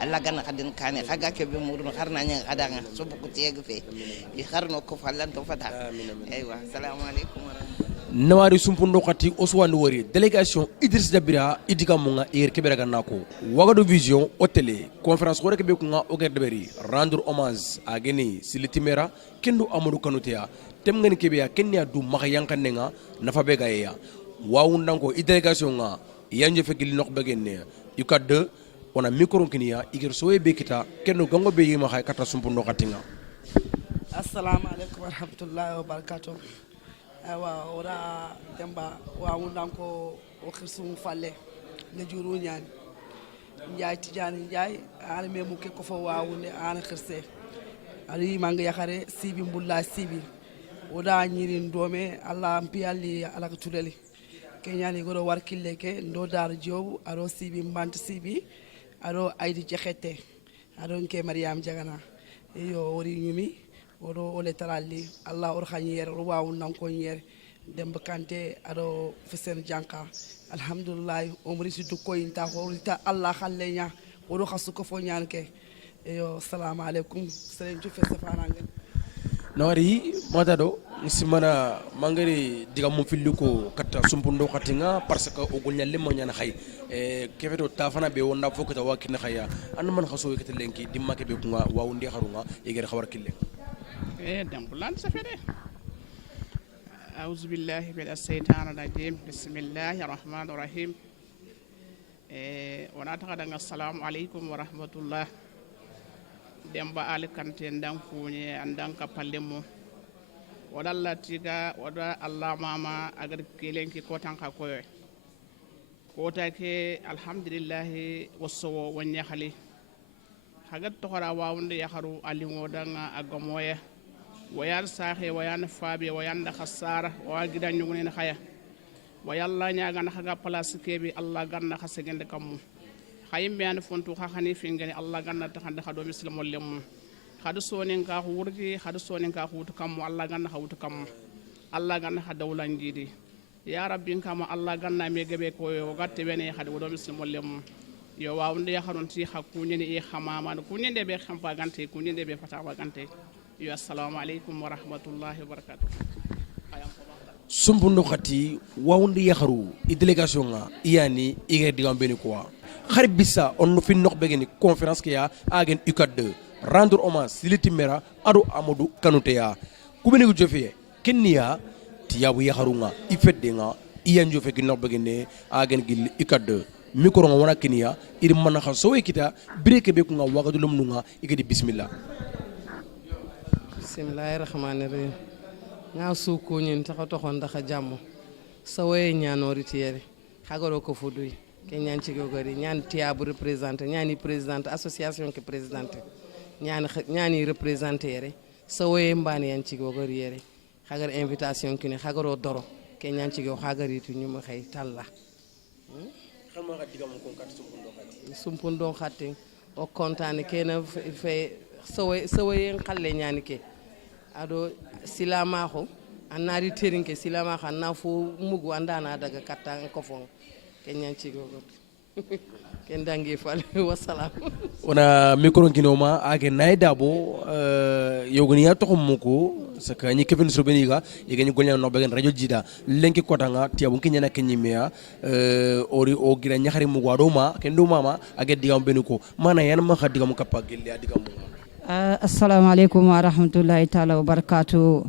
alla gana hadin kani haga ke be murun harna nya kadanga subu ko tege fe bi harno ko fallan to fata aywa assalamu alaikum nawari sumpundo khati oswani wori délégation Idriss Dabira idiga munga er kebera ganako wagado vision o télé conférence ko rek be kunga o gerdeberi rendre hommage a geni silitimera kendo amadou kanotea tem ngani kebeya kenya du maka yankanenga nafa be gayeya wawundanko i délégation nga yanje fekili nok begenne yukat de ona micro kiniya igir soye be kita kendo gango be yima khay kata sumpundo khati nga assalamu alaikum warahmatullahi wabarakatuh awa ora demba wawundanko o khirsum falle le juru nyaan njaay tidiane njaay ala me mukke ko fo wawunde ana khirse ali manga yakhare sibi mbulla sibi oda nyirin dome alla mpiali ala ko tudeli kenyani goro warkille ke ndo dar jobu aro sibi mbant sibi aro aydi jexete aro nke mariam jagana yo wori nyumi odo ole taralli allah or khanier wawu nanko nyer demba kante ado fesen janka alhamdulillah umri sidu ko inta ko rita allah khallenya odo khasuko fo nyanke yo assalamu alaikum seren ju fesse fanange nawari matado simana mangari diga mo filliko katta sumpundo khatinga parce que o golnyalle mo nyana khay kefeto tafana be wonda fokata wakina khaya an man khaso wekete lenki dimma ke be kunga wawundi kharunga egere khawar kille دمبلان سفره أعوذ بالله من الشيطان الرجيم بسم الله الرحمن الرحيم ونعتقد السلام عليكم ورحمة الله دمبا على كنتين دم فوني عندن كبلمو ودالله تيجا ودا الله ماما أجر كيلين كي كوتان كوي كوتا كي الحمد لله وصو ونيخلي حاجات تقرأ واوند يخرو عليمودان أقامويه wayan sahe wayan fabe wayan da khasara wa gidan nyugune na khaya wayalla nyaaga na khaga place kebe allah ganna khasegende kam khayim be an fontu khani fingani allah ganna ta khanda khado muslim lem khadu sonen ka wurdi khadu sonen ka hutu kam allah ganna hutu kam allah ganna khadawlan jidi ya rabbi kama allah ganna me gebe ko yo gatte bene khadu do muslim lem yo wawnde ya kharonti hakkunye ni khamama kunye de be khampa gante kunye de be fata gante yo assalamu alaikum wa rahmatullahi wa barakatuh sumpundo khati wawundi yakharu i délégation nga iyani ige digam beni quoi khar bisa on fi nok begeni conférence ke ya agen UCAD rendre hommage silitimera ado amadou kanoteya kubeni ko jofiye kenya tiyabu yakharu nga i fedde nga iyan jofe ki nok begene agen gil UCAD micro nga wana kenya ir man kha so kita breke be ko nga wagadulum nga igedi bismillah bismillahir rahmanir rahim nga su ko ñin taxa toxon daxa jamm sa waye ñanori tiyere hagaro ko fuduy ke ñan ci gogori ñan tiabu représenter ñani présidente association ke présidente ñani représenter yere sa waye mbane yan ci gogori yere hagar invitation kini hagaro doro ke ñan ci go hagari tu ñuma xey talla xalma xati gam ko kat sumpundo xati o contane kena fe sa waye xalle ñani ke ado silama ko anari terinke silama ko na fo mugu andana daga katta ko fon kenyan ci gogo ken dangi fal wassalam ona micro kinoma age naydabo yogoni ya to muko saka ni kevin sobeniga yegani golnya no begen radio jida lenki kotanga tiabu kinyana kenyimea ori o gira nyakhari mugo adoma ken do mama age digam benuko mana yan ma khadigam kappa gelle adigam assalamu alaikum wa rahmatullahi ta'ala wa barakatuh.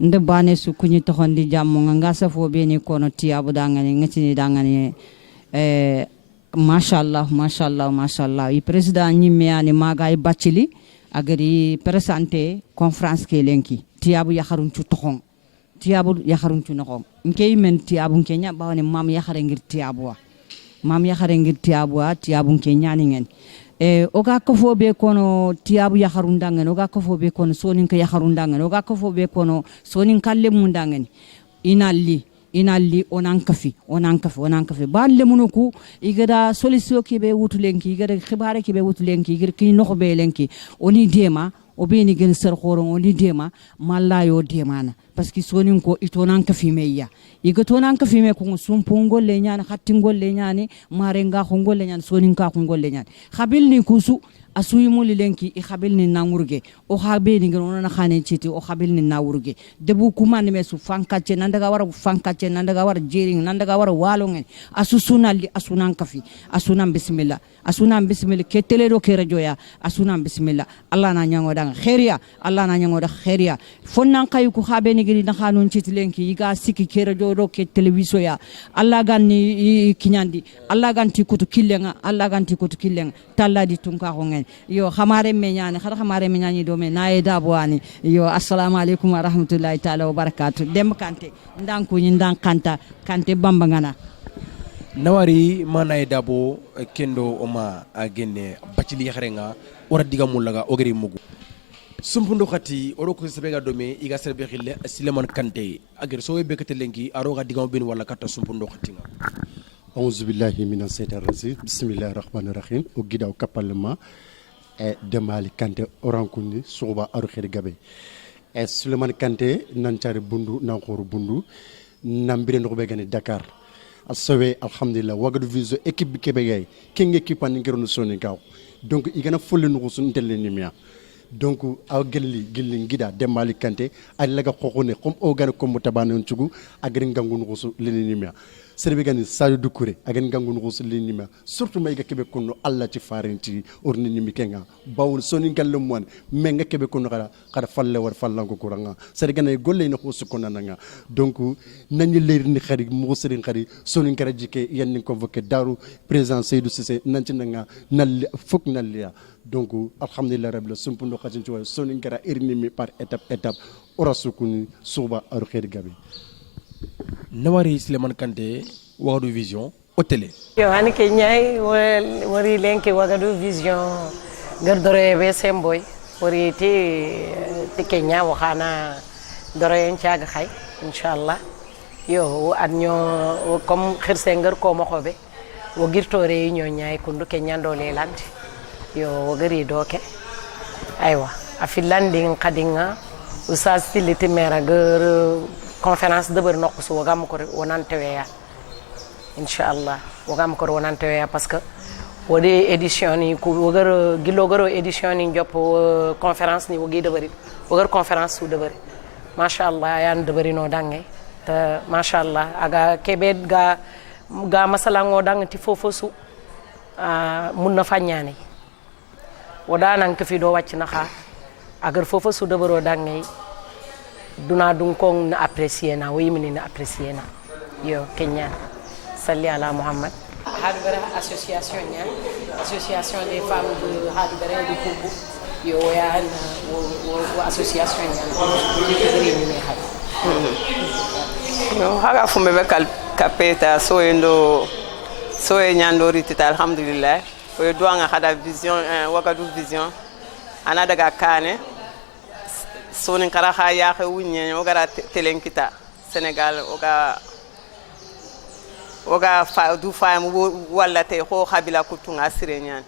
Nde bane su kunyi tohondi jammo nga safo be ni kono tiyabu dangani ngati dangani mashallah i president nyimme ani maga e bacili agari presenter conférence ke lenki tiyabu yakharun cu tohon tiyabu yakharun cu nohon nke men tiyabu nke nya bawne mam yakhare ngir tiyabu tiyabu nke nyani ngen oga kofo be kono tiyabu yakharundangen oga kofo be kono sonin ka yakharundangen oga kofo be kono sonin kalle mundangen inalli onan kafi balle munuku igada solution ki be wutulenki igada khibare ki be wutulenki igada ki no be lenki oni dema obeni gen ser khoron oni dema mallayo demana parce que sonin ko itonan kafi meya igatonan kafi me ko sumpungol le nyane khattingol le nyane marenga khongol le nyane sonin ka khongol le nyane khabilni kusu asuyi muli lenki I khabilni nangurge o khabeni ngel onana khane chiti o khabilni nawurge debu kumani mesu fankache nandaga wara jering nandaga wara walongen asusunali asunan kafi asunan bismillah ke teledo ke rajoya asunan bismillah Allah na nyango danga khairia fonnan kayu ku khabeni gidi na khanun chiti lenki iga siki ke rajodo ke television ya Allah ganni kinyandi Allah ganti kutu killenga talladi tunka hongen yo khamare menyani do me naye dabwani yo assalamu alaikum wa rahmatullahi ta'ala wa barakatuh dem kante ndanku ni kante bambangana nawari manaye dabo kendo oma agenne bacili yakhrenga ora diga mulaga ogeri mugu sumpundo khati oro ko sebega dome iga serbe khille Suleiman Kante ager so be ketelengi aro ga diga ben wala kata sumpundo khatinga auzu billahi minas shaitanir rajim bismillahir rahmanir rahim o gidaw kapalma Demali Kante orankuni soba aru khedi gabe Suleiman Kante nancari bundu nankhoru bundu nambire ndo be gani Dakar asawe alhamdulillah wagadu viso équipe bi kebe gay king équipe an ngironu soni gaw donc igana folle no sun telle nimia donc aw gelli ngida Demali Kante ay laga xoxone comme o gana comme tabanon cugu agri ngangu no su lenimia serbe gani Sadio Doucouré agen gangu no su lenimia surtout may ga kebe kono Allah ci farinti orni nimi kenga bawul soni galle mon me nga kebe kono kada falle war fallango kuranga serbe gani golle no su konanga donc nañu leer ni xari mo serin xari soni ngara jike yenn convoqué daru président Seydou Cissé nanci nga nal fuk nalia donc alhamdulillah rabbil sumpundo khatin ci soni ngara ernimi par étape orasukuni suba aru khedi gabe nawari Suleiman Kante Wagadu Vision au télé yo hani ke nyai wari lenke Wagadu Vision gardore be semboy wari te Kenya waxana dore en ciaga xay inshallah yo adnyo comme khirsengar ko moxobe wo girtore ñoo nyai kundu Kenya ndole landi yo wogari doke aywa afilanding kadinga usas tiliti mera ger conférence de ber nokku wogam ko wonanteweya inshallah wogam ko wonanteweya parce que wodi édition ni ko wogar gilogaro édition ni jop conférence ni wogi de bari wogar conférence su de bari mashallah yan de bari no dangay te mashallah aga kebet ga masalango dang ti fofosu munna fanyane wodanan ko fi do wacc na xa agar fofosu de baro dangay duna dun kong na apprécier na wayimini na apprécier na yo Kenya salli ala Muhammad hadbara association des femmes de hadbara du Koumbu yo ya wo association ni me hay no haga fumbe be kapeta soyendo nyando ritita alhamdulillah o doanga hada vision Wagadu Vision ana daga kane sonin kara ha ya xe wunye ogara telenkita Sénégal oga fa du fa wala te ho khabila kutunga sirenyan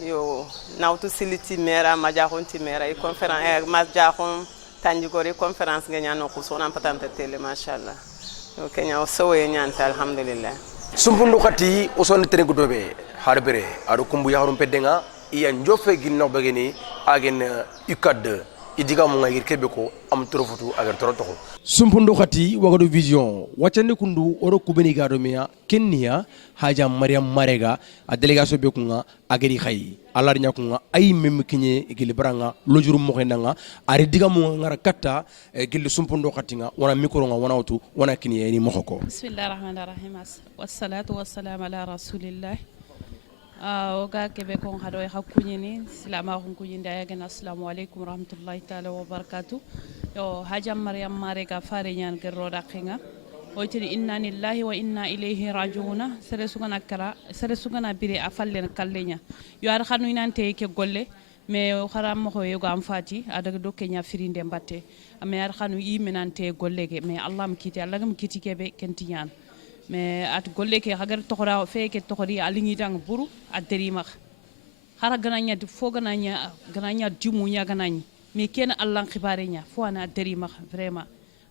yo nawtu siliti mera majahonti mera e conférence majahon tanjigori conférence nganyano ko sonan patante tele machallah yo Kenya o sowe nyanta alhamdulillah sumpundu khati o son tere godobe harbere adu kumbu yarum pedenga iya njofe ginno begeni agen ukad idiga mo ngir kebe ko am trofutu agar toroto sumpundo khati wagado vision wacande kundu oro kubeni gado miya kenniya haja maryam marega a delegation be kunga agari khayi allah nya kunga ay mem kinye gili branga lojuru mo khenanga ari diga mo ngara katta gili sumpundo khati nga wana mikro nga wana wutu wana kinye ni mokoko bismillahir rahmanir rahim wassalatu wassalamu ala rasulillah oga kebe kon hado e hakunyini silama kon kunyinde ayagena assalamu alaikum warahmatullahi taala wabarakatuh yo hajam maryam marega fare nyan gerro dakinga o tiri inna lillahi wa inna ilayhi rajiuna sere sugana kara sere sugana bire afallen kallenya yo ar khanu inante ke golle me kharam mo ko yogo am fati adaga do kenya firinde mbatte ame ar khanu yimenante golle ke me allah m kiti allah gam kiti kebe kentiyan mais at golle ke hagar tokhora feke tokhori alingi dang buru aderi mak hara gananya di fo gananya dimu nya gananya mais ken allah khibare nya fo ana aderi mak vraiment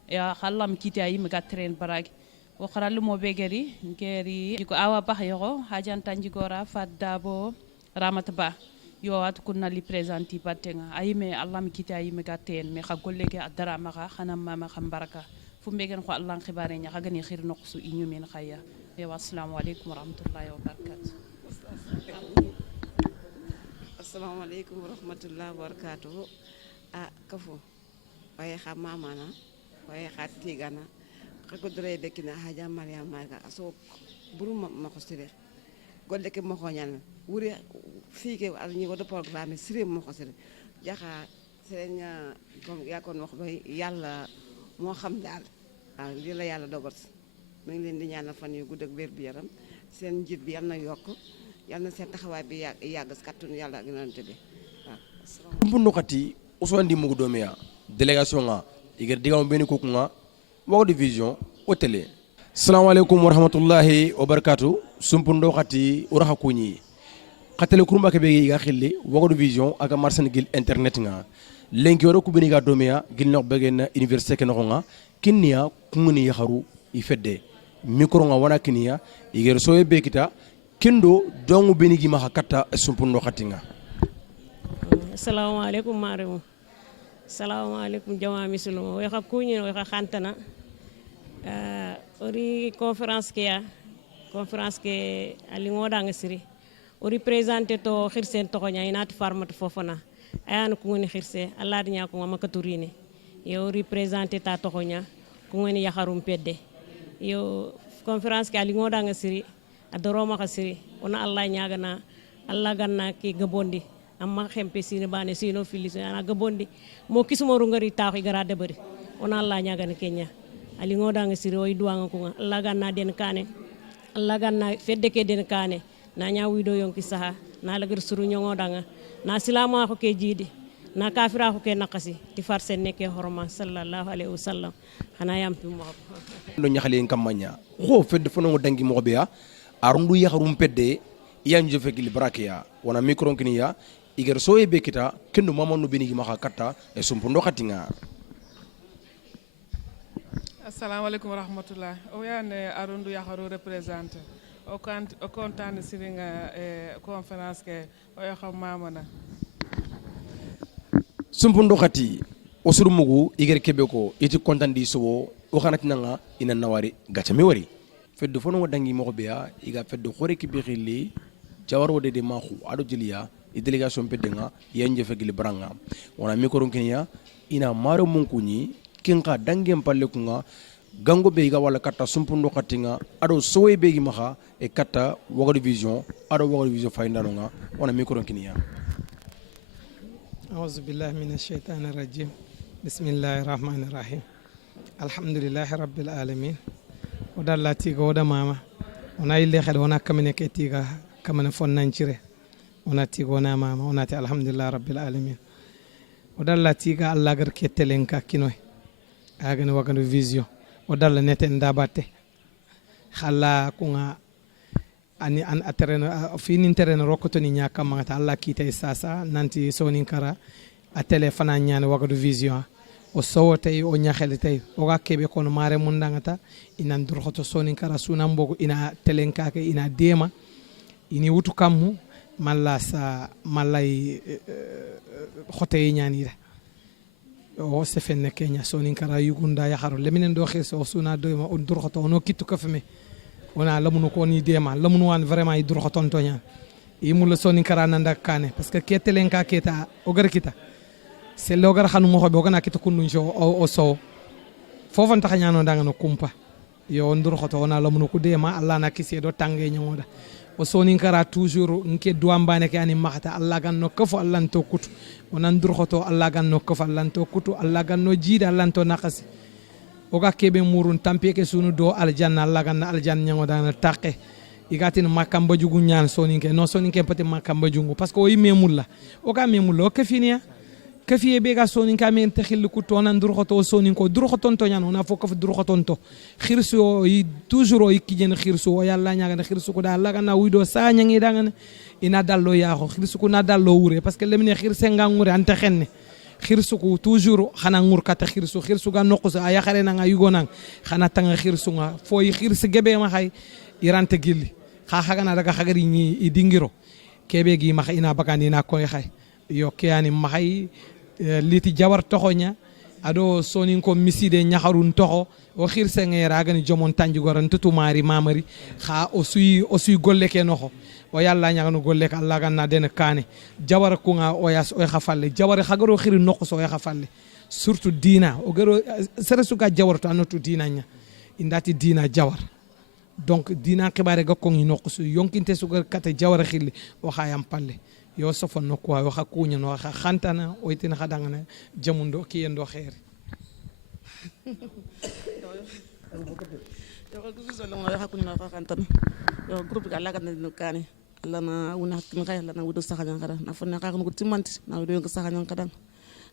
ya khallam kiti ay mi gatren baragi o kharal mo begeri ngeri ko awa bah yo hajan tanjigora fadabo ramat ba yo at kunna li presenti patenga ay me allah mi kiti ay mi gaten me kha golle ke adara maka khana mama kham baraka fumbegen ko allah khibare nya khagani khir noqsu inyu min khaya wa assalamu alaykum wa rahmatullahi wa barakatuh assalamu alaykum wa rahmatullahi wa barakatuh kafu waye kha mamana waye kha tigana ko dore bekina haja maryam marga so buru ma ko sire golle ke mo xonyal wuri fike al ni wodo programme sire mo ko sire jaxa serenya comme yakon wax bay yalla moo xam daal waaw lii la yàlla dogal mu ngi leen di ñaanal fan yu gudd ak wér bi yaram seen njiit bi yal na yokk yal na seen taxawaay bi yàgg si kàttanu yàlla ak yonent bi waaw mbundu khati uswandi mugu domiya délégation nga igar digam beni ko nga wago division o télé assalamu alaykum wa rahmatullahi wa barakatuh sumpundo khati uraha kunyi khatele kurumba ke be ga khilli wago division aga marsan gil internet nga lenki waro ku beni ga domiya gil nok begen université ke no nga kinniya kungni yakharu ifedde micro nga wana kinniya iger soye bekita kendo dongu beni gi ma hakata sumpundo khatinga assalamu alaykum mareum assalamu alaykum jama muslimu way khab kunyi way khantana ori conférence ke ali ngoda nga siri ori présenter to khirsen to nya inati farmat fofana ayana ko ngoni khirse allah dinya ko makaturine yo representer ta to nya ko ngoni yakharum pedde yo conférence ke ali ngoda nga siri adoro ma khasiri ona allah nyagana allah ganna ki gabondi amma xempe sine bane sino filis ana gabondi mo kisumo ngari ta ko gara debari ona allah nyagana kenya ali ngoda nga siri oy duanga ko allah ganna den kane allah ganna fedde ke den kane na nya wido yonki saha na lagar suru nyongoda nga na silama ko ke jidi na kafira ko ke nakasi ti farse neke horma sallallahu alaihi wasallam hana yam pi mo no nyakhale en kamanya ko fedde fono dangi mo beya arundu yakharum pedde yanju fekili brakia wana micro kiniya iger soye bekita kendo mamanu beni gi maka katta e sumpundo khatinga assalamu alaikum wa rahmatullah o yane arundu yakharu representer o kontaan siringa conférence ke o yakha mamana sumpundo khati osuru mugu iger kebe ko iti kontaan di sowo o khanatina nga ina nawari gachami wari feddo fono wadangi mo beya iga feddo khore ki bi khili jawar wode de maxu ado jiliya i délégation pedenga yanje fegili branga wana mikoro kenya ina maro munkunyi kinka dangem palle kunga gango be ga wala kata sumpundo khatinga ado sowe be gi maha e kata wago division ado wago division fayndano nga wana mikoro kenya a'udhu billahi minash shaitanir rajim bismillahir rahmanir rahim alhamdulillahi rabbil alamin wadalla tiga wada mama ona ille khade ona kamene ke tiga kamene fonnancire ona tiga ona mama ona ti alhamdulillah rabbil alamin wadalla tiga allah gar ketelenka kinoy agane wagano vision wadalla neten dabate khalla kunga ani an aterena finin terena rokotoni nyaka mangata allah kita sasa nanti sonin kara a telefona nyane wagado vision o sowotay o nyakhele tay o ga kebe kono mare mundangata inan durkhoto sonin kara sunan bogo ina telenka ke ina dema ini wutu kammu malla sa mallay khote nyani o sefenne kenya sonin kara yugunda ya haro leminen do xirse o suna do ma on durxoto ono kittu kafme ona lamunu ko ni dema lamunu wan vraiment i durxoton tonya imulla sonin kara nanda kane parce que ketelen ka keta o gar kita c'est logar xanu mo xobe o gana kita kunun jo o so fofon taxanya no danga no kumpa yo ndur xoto ona lamunu ko dema Allah na kisi do tangé nyoda o sonin kara toujours nke duambane ke ani mahata Allah ganno kafo Allah to kutu onan ndur xoto Allah ganno kafo Allah to kutu Allah ganno jida Allah to nakasi o ga kebe murun tampe ke sunu do aljanna Allah ganna aljanna nyoda na taqe igatin makam bajugu ñaan sonin ke no sonin ke pati makam bajungu parce que o yimemulla o ga memulla o kafinia kafiye be ga sonin ka men takhil ku to nan dur xoto sonin ko dur xoton to ñaan ona fo ko dur xoton to khirsu yi toujours o yikijen khirsu o yalla ñaga na khirsu ko da Allah ganna wido sa ñangi danga ina dallo ya ko khirsu ko na dallo wure parce que lemine khirse nga ngure ante xenne khirsu ko toujours xana ngur kata khirsu ga nokku sa ya xare na nga yugo nang xana tanga khirsu nga fo yi khirse gebe ma xay irante gilli xaxagana daga xagari ni idingiro kebe gi maxa ina bakani na koy xay yo kiyani maxay liti jawar toxonya ado sonin ko miside nyaxarun toxo o xirse ngera gani jomon tanju goran tutu mari mamari xa o suy golle ke noxo o yalla ñagano golle ka Allah ganna den kane jawar ko nga o yas o xafalle jawar xagaro xiri noxo so xafalle surtout dina o garo seresu ka jawar to anotu dina nya indati dina jawar donc dina xibare ga ko ngi noqsu yonkinte sugar kata jawara xilli o xayam palle yo sofon no ko waxa kuña no waxa xantana o itin xadangana jamundo ki yendo xeer yo ko so lo waxa kuña no waxa xantana yo groupe ga laga na kane lana una kin xay lana wudu saxanya xara na fonna xa ko timanti na wudu ko saxanya xadan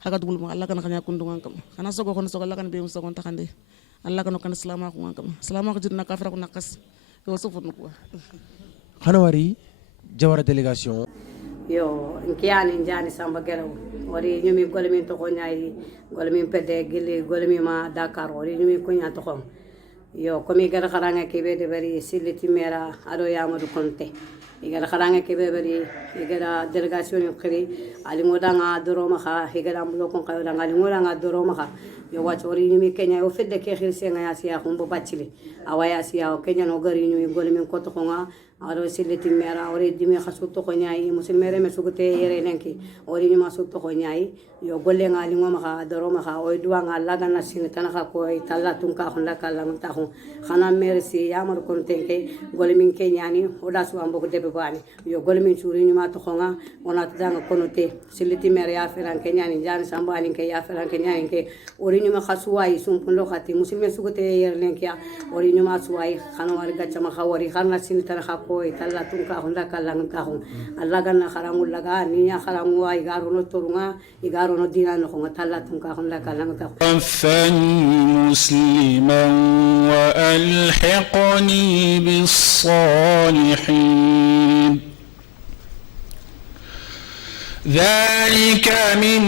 haga dugul mo Allah kan xanya kundungan kam xana sogo ko sogo laga be mo sogo taxande Allah kan kan salama ko ngam salama ko jirna kafra ko nakas yo sofon ko xana wari jawara délégation yo nkiyani njani samba gelaw wari nyumi golmi to ko nyaay golmi pede gili golmi ma Dakar wari nyumi ko nya to xom yo komi gara kharanga kebe de bari siliti mera ado yamadu konte igara kharanga kebe bari igara délégation ni khiri ali modanga doroma kha igara mbulo kon kayo danga ali modanga doroma kha yo wachori nyumi Kenya o fedde ke khir senga ya siya khumbo bachili awaya siya o Kenya no gari nyumi golmi ko to nga aro siliti mera ore dimi khasu to ko nyaay musulmere me sugute yere lenki ori nyuma su to ko nyaay yo golle nga ali ngoma kha doroma kha o duwa nga laga na sin tan kha ko talla tun ka khon la kala mun ta khon khana merci ya mar kon tenke golmi Kenya ni o da su ambo ko debe bani yo golmi suri nyuma to nga ona tanga konote siliti mera ya feran Kenya ni jan samba ni ke ya feran Kenya ni ke ori nyuma khasu ay sum pundo khati musulme sugute yere lenki ya ori nyuma su ay khana war gacha ma khawari khana sin tan kha ko talla tun ka honda kallang ka hon Allah ganna kharamul laga ni ya kharamu ay garo no torunga igaro no dina no honga talla tun ka honda kallang ka musliman wa alhiqni bis salihin ذلك من